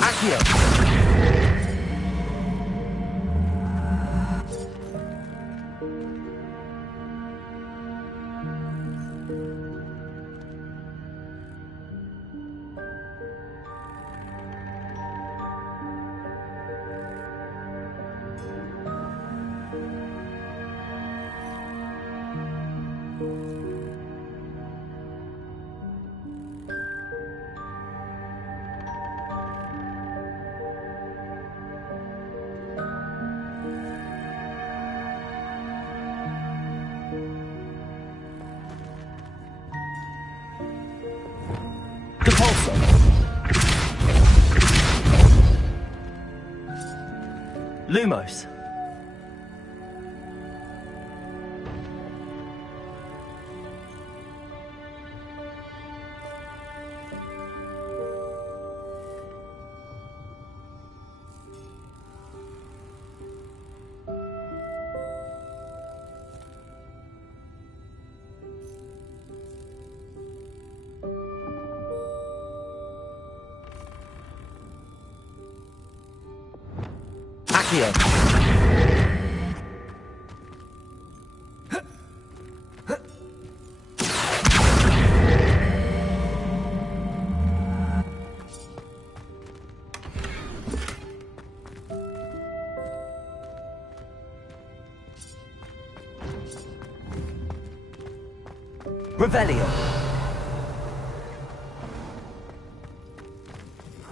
Accio. Compulso. Lumos. Accio. Revelio.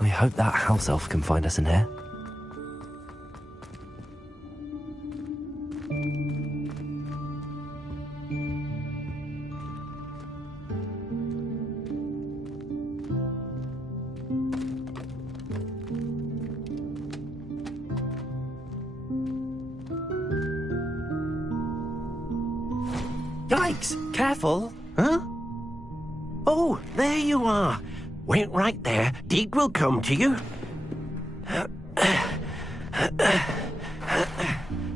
I hope that house elf can find us in here. Yikes! Careful. Huh? Oh, there you are. Wait right there. Deek will come to you.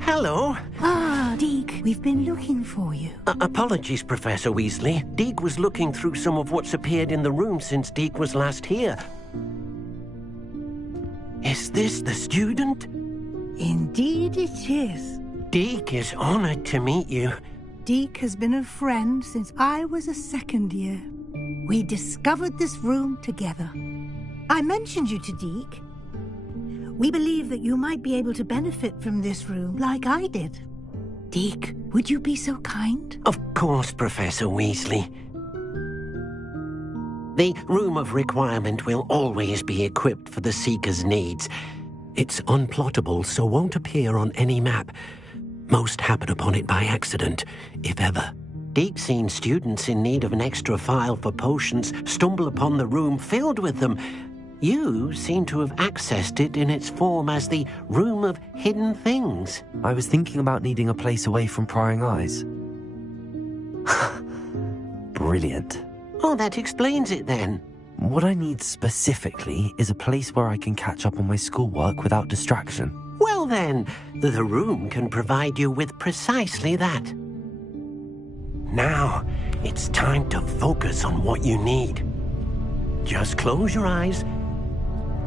Hello. Ah, Deek, we've been looking for you. Apologies, Professor Weasley. Deek was looking through some of what's appeared in the room since Deek was last here. Is this the student? Indeed it is. Deek is honored to meet you. Deek has been a friend since I was a second year. We discovered this room together. I mentioned you to Deek. We believe that you might be able to benefit from this room like I did. Deek, would you be so kind? Of course, Professor Weasley. The Room of Requirement will always be equipped for the Seeker's needs. It's unplottable, so won't appear on any map. Most happen upon it by accident, if ever. Deek's seen students in need of an extra file for potions stumble upon the room filled with them. You seem to have accessed it in its form as the Room of Hidden Things. I was thinking about needing a place away from prying eyes. Brilliant. Oh, that explains it then. What I need specifically is a place where I can catch up on my schoolwork without distraction. Well then, the room can provide you with precisely that. Now, it's time to focus on what you need. Just close your eyes.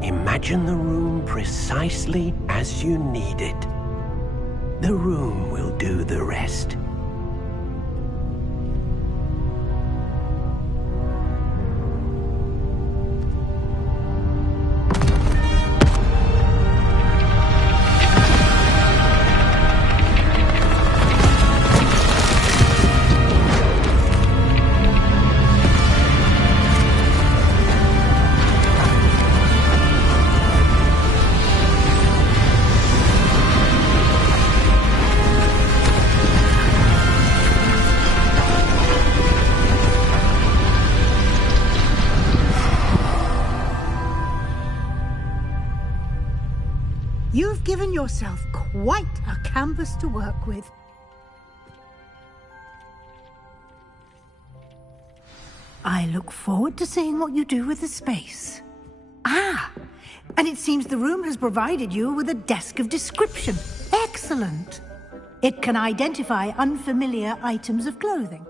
Imagine the room precisely as you need it. The room will do the rest. You've given yourself quite a canvas to work with. I look forward to seeing what you do with the space. Ah, and it seems the room has provided you with a desk of description. Excellent. It can identify unfamiliar items of clothing.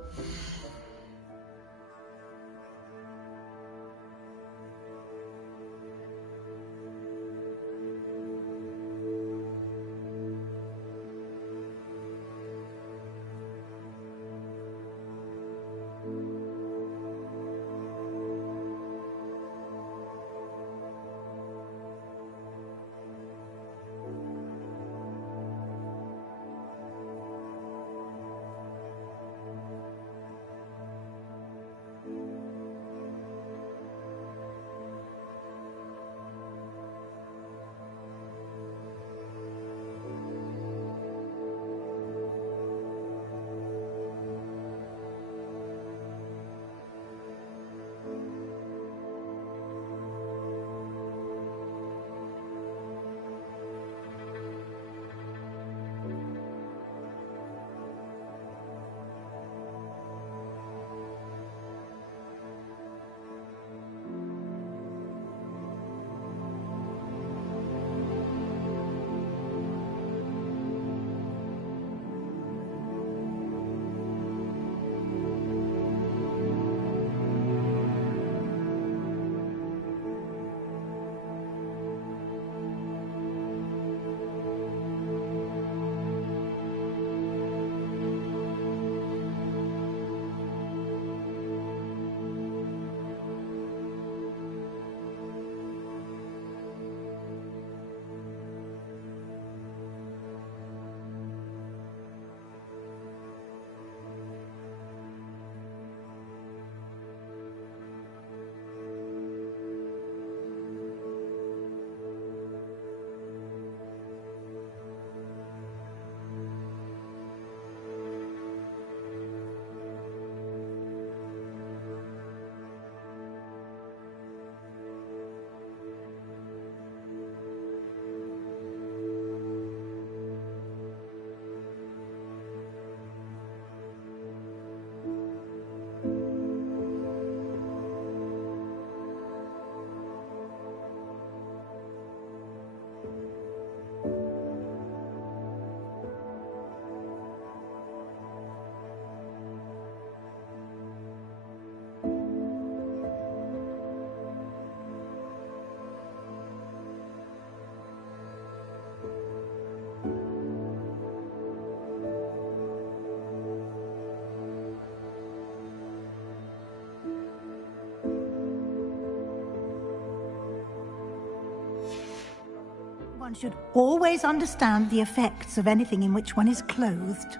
One should always understand the effects of anything in which one is clothed.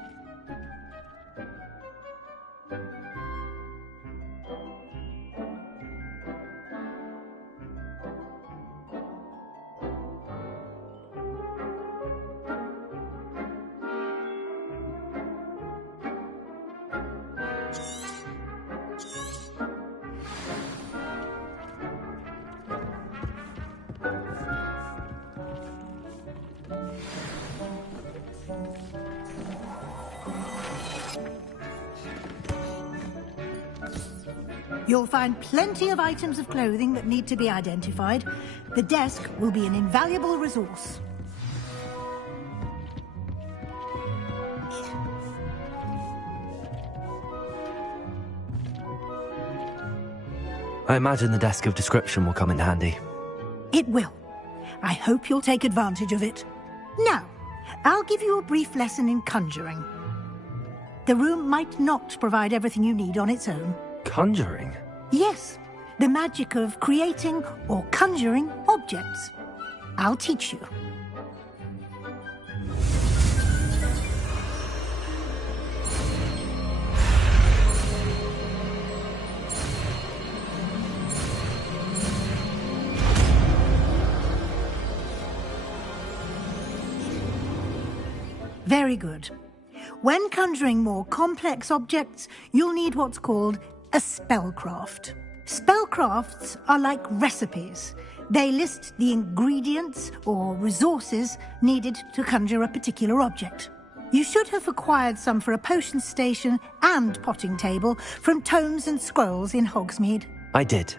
You'll find plenty of items of clothing that need to be identified. The desk will be an invaluable resource. I imagine the desk of description will come in handy. It will. I hope you'll take advantage of it. Now, I'll give you a brief lesson in conjuring. The room might not provide everything you need on its own. Conjuring? Yes, the magic of creating or conjuring objects. I'll teach you. Very good. When conjuring more complex objects, you'll need what's called a spellcraft. Spellcrafts are like recipes. They list the ingredients or resources needed to conjure a particular object. You should have acquired some for a potion station and potting table from tomes and scrolls in Hogsmeade. I did.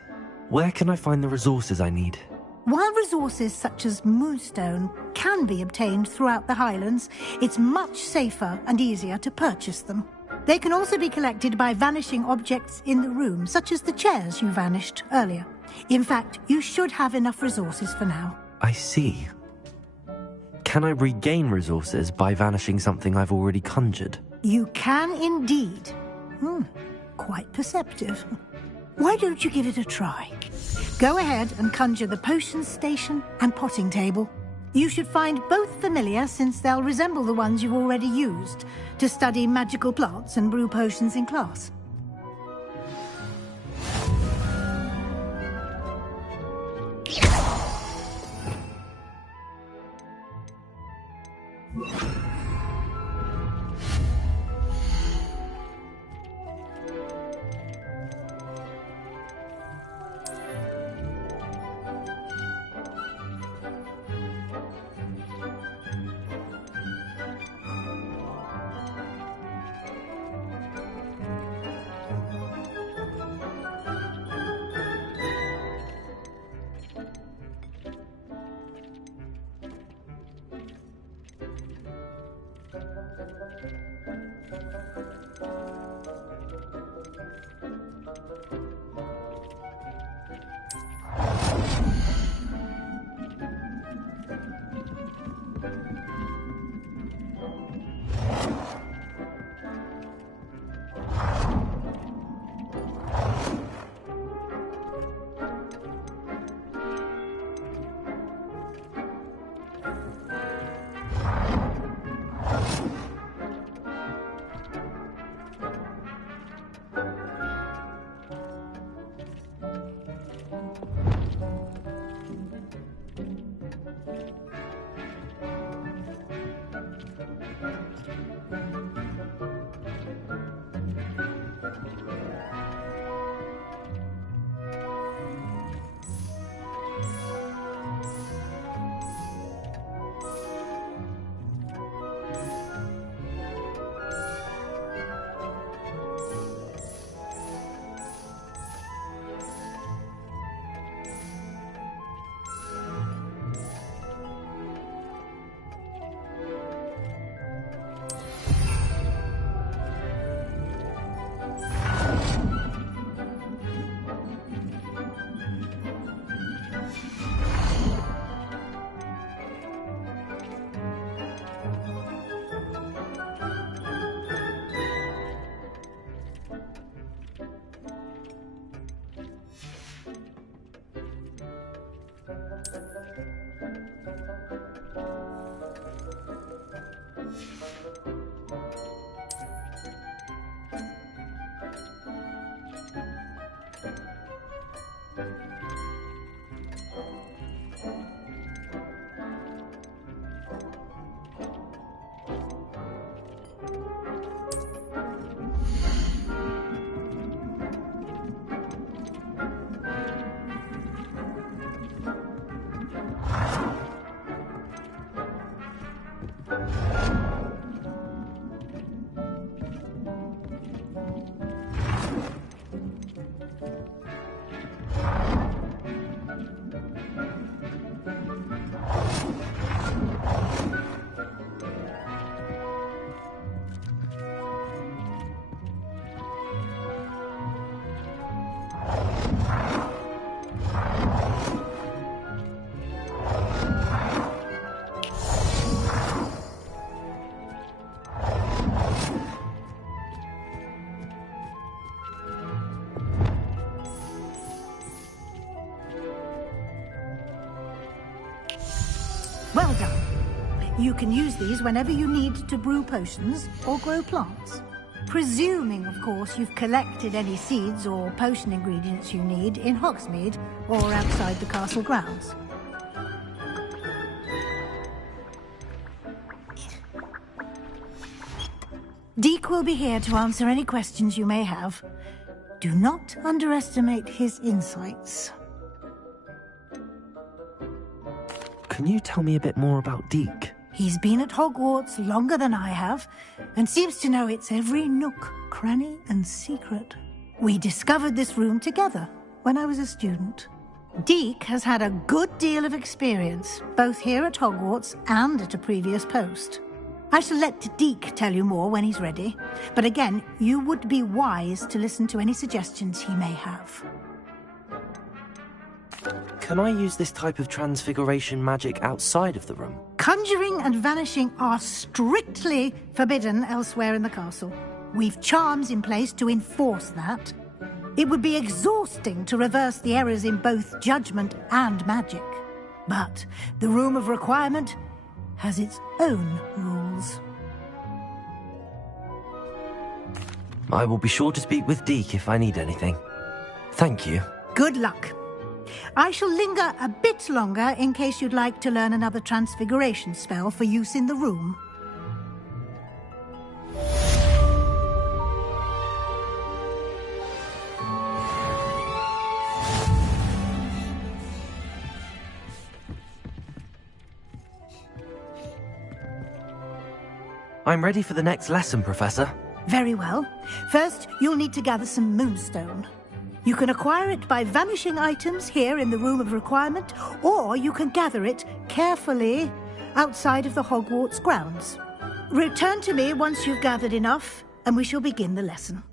Where can I find the resources I need? While resources such as moonstone can be obtained throughout the Highlands, it's much safer and easier to purchase them. They can also be collected by vanishing objects in the room, such as the chairs you vanished earlier. In fact, you should have enough resources for now. I see. Can I regain resources by vanishing something I've already conjured? You can indeed. Quite perceptive. Why don't you give it a try? Go ahead and conjure the potion station and potting table. You should find both familiar, since they'll resemble the ones you've already used to study magical plants and brew potions in class. Well done. You can use these whenever you need to brew potions or grow plants. Presuming, of course, you've collected any seeds or potion ingredients you need in Hogsmeade or outside the castle grounds. Deek will be here to answer any questions you may have. Do not underestimate his insights. Can you tell me a bit more about Deek? He's been at Hogwarts longer than I have, and seems to know its every nook, cranny, and secret. We discovered this room together when I was a student. Deek has had a good deal of experience, both here at Hogwarts and at a previous post. I shall let Deek tell you more when he's ready, but again, you would be wise to listen to any suggestions he may have. Can I use this type of transfiguration magic outside of the room? Conjuring and vanishing are strictly forbidden elsewhere in the castle. We've charms in place to enforce that. It would be exhausting to reverse the errors in both judgment and magic. But the Room of Requirement has its own rules. I will be sure to speak with Deek if I need anything. Thank you. Good luck. I shall linger a bit longer in case you'd like to learn another transfiguration spell for use in the room. I'm ready for the next lesson, Professor. Very well. First, you'll need to gather some moonstone. You can acquire it by vanishing items here in the Room of Requirement, or you can gather it carefully outside of the Hogwarts grounds. Return to me once you've gathered enough, and we shall begin the lesson.